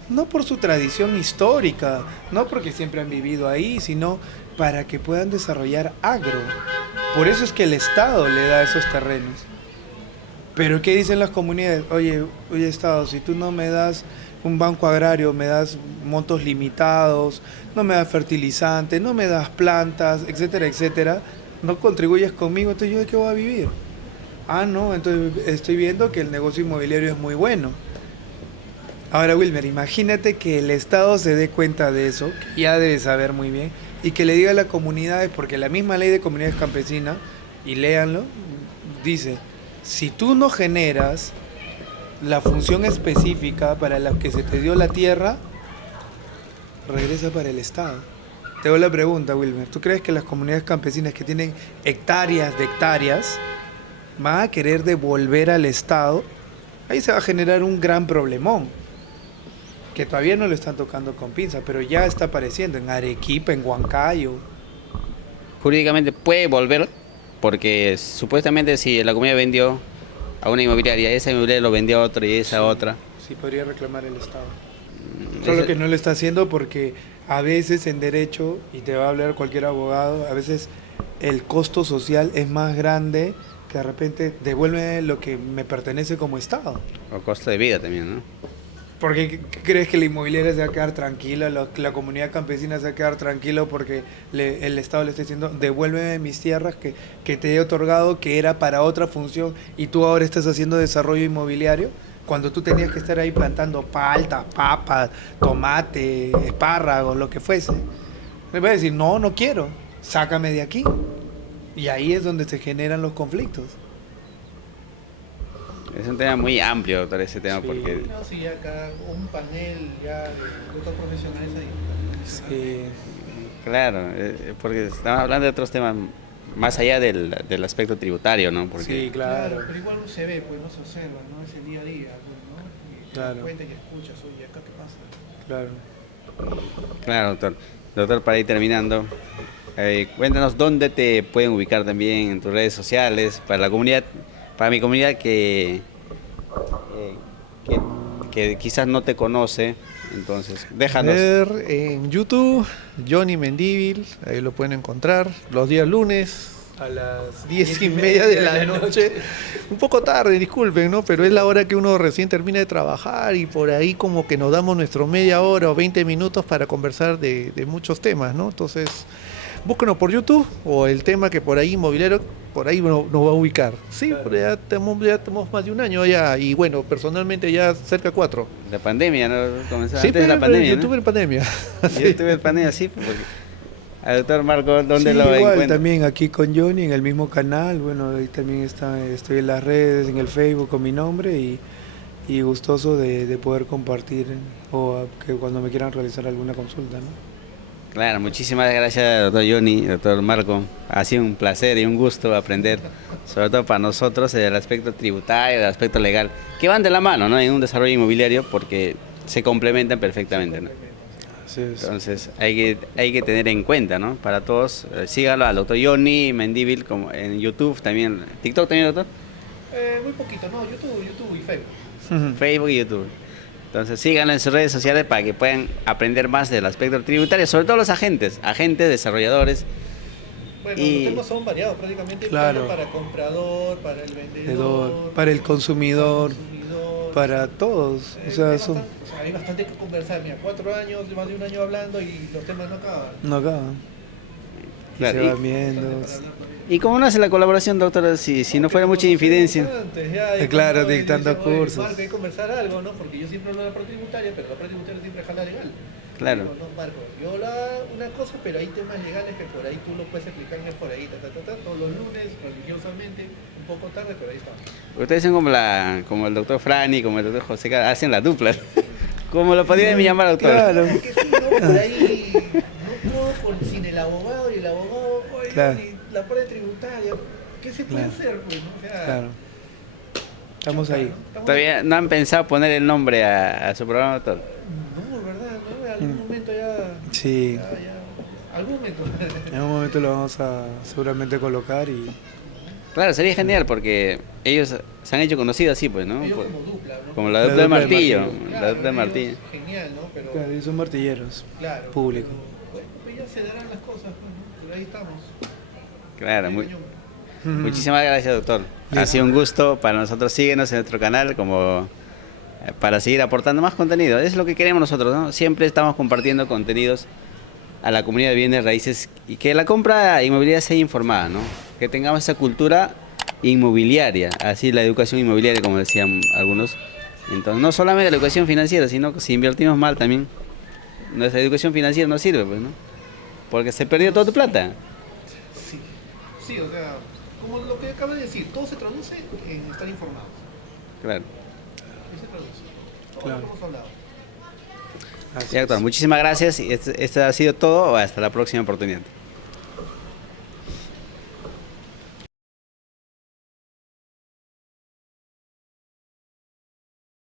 no por su tradición histórica, no porque siempre han vivido ahí, sino para que puedan desarrollar agro. Por eso es que el Estado le da esos terrenos. Pero ¿qué dicen las comunidades? Oye, Estado, si tú no me das un banco agrario, me das montos limitados, no me das fertilizantes, no me das plantas, etcétera, etcétera, no contribuyes conmigo, entonces ¿yo de qué voy a vivir? Ah, no, entonces estoy viendo que el negocio inmobiliario es muy bueno. Ahora, Wilmer, imagínate que el Estado se dé cuenta de eso, que ya debe saber muy bien, y que le diga a las comunidades, porque la misma ley de comunidades campesinas, y léanlo, dice, si tú no generas la función específica para la que se te dio la tierra, regresa para el Estado. Te hago la pregunta, Wilmer, ¿tú crees que las comunidades campesinas que tienen hectáreas de hectáreas van a querer devolver al Estado? Ahí se va a generar un gran problemón, que todavía no lo están tocando con pinza, pero ya está apareciendo en Arequipa, en Huancayo. Jurídicamente puede volver, porque supuestamente si la comunidad vendió a una inmobiliaria, esa inmobiliaria lo vendió a otra y esa a otra. Sí, podría reclamar el Estado. Mm, Solo ese- que no lo está haciendo porque a veces en derecho, y te va a hablar cualquier abogado, a veces el costo social es más grande que de repente devuelve lo que me pertenece como Estado. O costo de vida también, ¿no? Porque ¿qué crees que la inmobiliaria se va a quedar tranquila, la comunidad campesina se va a quedar tranquilo porque el Estado le está diciendo, devuélveme mis tierras que te he otorgado, que era para otra función, y tú ahora estás haciendo desarrollo inmobiliario, cuando tú tenías que estar ahí plantando palta, papas, tomate, espárragos, lo que fuese? Me va a decir, no, no quiero, sácame de aquí. Y ahí es donde se generan los conflictos. Es un tema muy amplio, doctor, ese tema, Sí. porque No, sí, acá un panel ya de otros profesionales ahí. Sí. claro, porque estamos hablando de otros temas más allá del aspecto tributario, ¿no? Porque, Sí, claro. Pero igual se ve, pues no se observa, ¿no? Es el día a día, pues, ¿no? Y te das Claro. cuenta y escuchas, oye, ¿acá qué pasa? Claro. claro, doctor. Doctor, para ir terminando, cuéntanos dónde te pueden ubicar también en tus redes sociales, para la comunidad, para mi comunidad que quizás no te conoce, entonces déjanos. Ver en YouTube, Johnny Mendívil, ahí lo pueden encontrar, los días lunes, A las 10:30 de la noche. Un poco tarde, disculpen, ¿no? Pero es la hora que uno recién termina de trabajar y por ahí como que nos damos nuestro media hora o 20 minutos para conversar de muchos temas, ¿no? Entonces, búsquenos por YouTube o el tema que por ahí inmobiliario, por ahí nos va a ubicar. Sí, Claro. pero ya tenemos más de un año ya y bueno, personalmente ya cerca de 4. La pandemia, ¿no? Comenzó Sí, antes de la pero pandemia, YouTube ¿no? en pandemia. Yo tuve pandemia, sí, porque... Al doctor Marco, ¿dónde Sí, lo igual, encuentro? también aquí con Johnny en el mismo canal. Bueno, ahí también estoy en las redes, en el Facebook con mi nombre y gustoso de poder compartir que cuando me quieran realizar alguna consulta, ¿no? Claro, muchísimas gracias, doctor Johnny, doctor Marco. Ha sido un placer y un gusto aprender, sobre todo para nosotros, el aspecto tributario, el aspecto legal, que van de la mano, ¿no? En un desarrollo inmobiliario porque se complementan perfectamente, ¿no? Así es. Entonces hay que tener en cuenta, ¿no? Para todos, sígalo al doctor Johnny Mendívil como en YouTube también, TikTok también, doctor, Muy poquito, no, YouTube y Facebook. Facebook y YouTube. Entonces síganlo en sus redes sociales para que puedan aprender más del aspecto tributario, sobre todo los agentes, desarrolladores. Bueno, Y- los temas son variados prácticamente, Claro. tanto para comprador, para el vendedor, Para el consumidor. consumidor, para todos. O sea, son, o sea, hay bastante que conversar. Mira, 4 años, más de un año hablando y los temas no acaban. no acaban. Y Claro, se y- van viendo. ¿Y cómo nace la colaboración, doctora? Si no fuera mucha infidencia. Claro, dictando cursos. Marco, hay que conversar algo, ¿no? Porque yo siempre hablo de la parte tributaria, pero la parte tributaria siempre jala legal. Claro. Digo, no, Marco, yo hablaba una cosa, pero hay temas legales que por ahí tú lo puedes explicarme por ahí, todos los lunes, religiosamente, un poco tarde, pero ahí está. Ustedes son como el doctor Franny, como el doctor José Carlos, hacen la dupla. Como lo podrían llamar, doctor. Claro. Es que sí, ¿no? Por ahí no puedo sin el abogado y el abogado, oye, Claro. y la parte tributaria, ¿qué se puede Claro. hacer? Pues, ¿no? O sea, Claro. Estamos ahí. ¿no? Estamos- Todavía no han pensado poner el nombre a su programa, doctor. No, es verdad, ¿no? En algún momento ya. Sí. Algún momento. En algún momento lo vamos a seguramente colocar y Claro, sería genial porque ellos se han hecho conocidos así, pues, ¿no? Ellos Por- como dupla, ¿no? Como la La dupla de dupla de martillo. martillo. La Claro, dupla de ellos, martillo. genial, ¿no? Pero. claro, y son martilleros. Claro. Público. Pero, bueno, pues ya se darán las cosas, pues, ¿no? Pero ahí estamos. Claro, muy, Cañón. muchísimas gracias, doctor. Ha Listo. sido un gusto para nosotros. Síguenos en nuestro canal como para seguir aportando más contenido. Es lo que queremos nosotros, ¿no? Siempre estamos compartiendo contenidos a la comunidad de bienes raíces y que la compra inmobiliaria sea informada, ¿no? Que tengamos esa cultura inmobiliaria, así la educación inmobiliaria, como decían algunos. Entonces, no solamente la educación financiera, sino que si invertimos mal también, nuestra educación financiera no sirve, pues, ¿no? Porque se perdió toda tu plata. Sí. Sí, o sea, como lo que acabo de decir, todo se traduce en estar informados. Claro. ¿Qué se traduce? Todo Claro. lo que hemos hablado. Así Ya, doctor, es. muchísimas gracias. Este ha sido todo. Hasta la próxima oportunidad.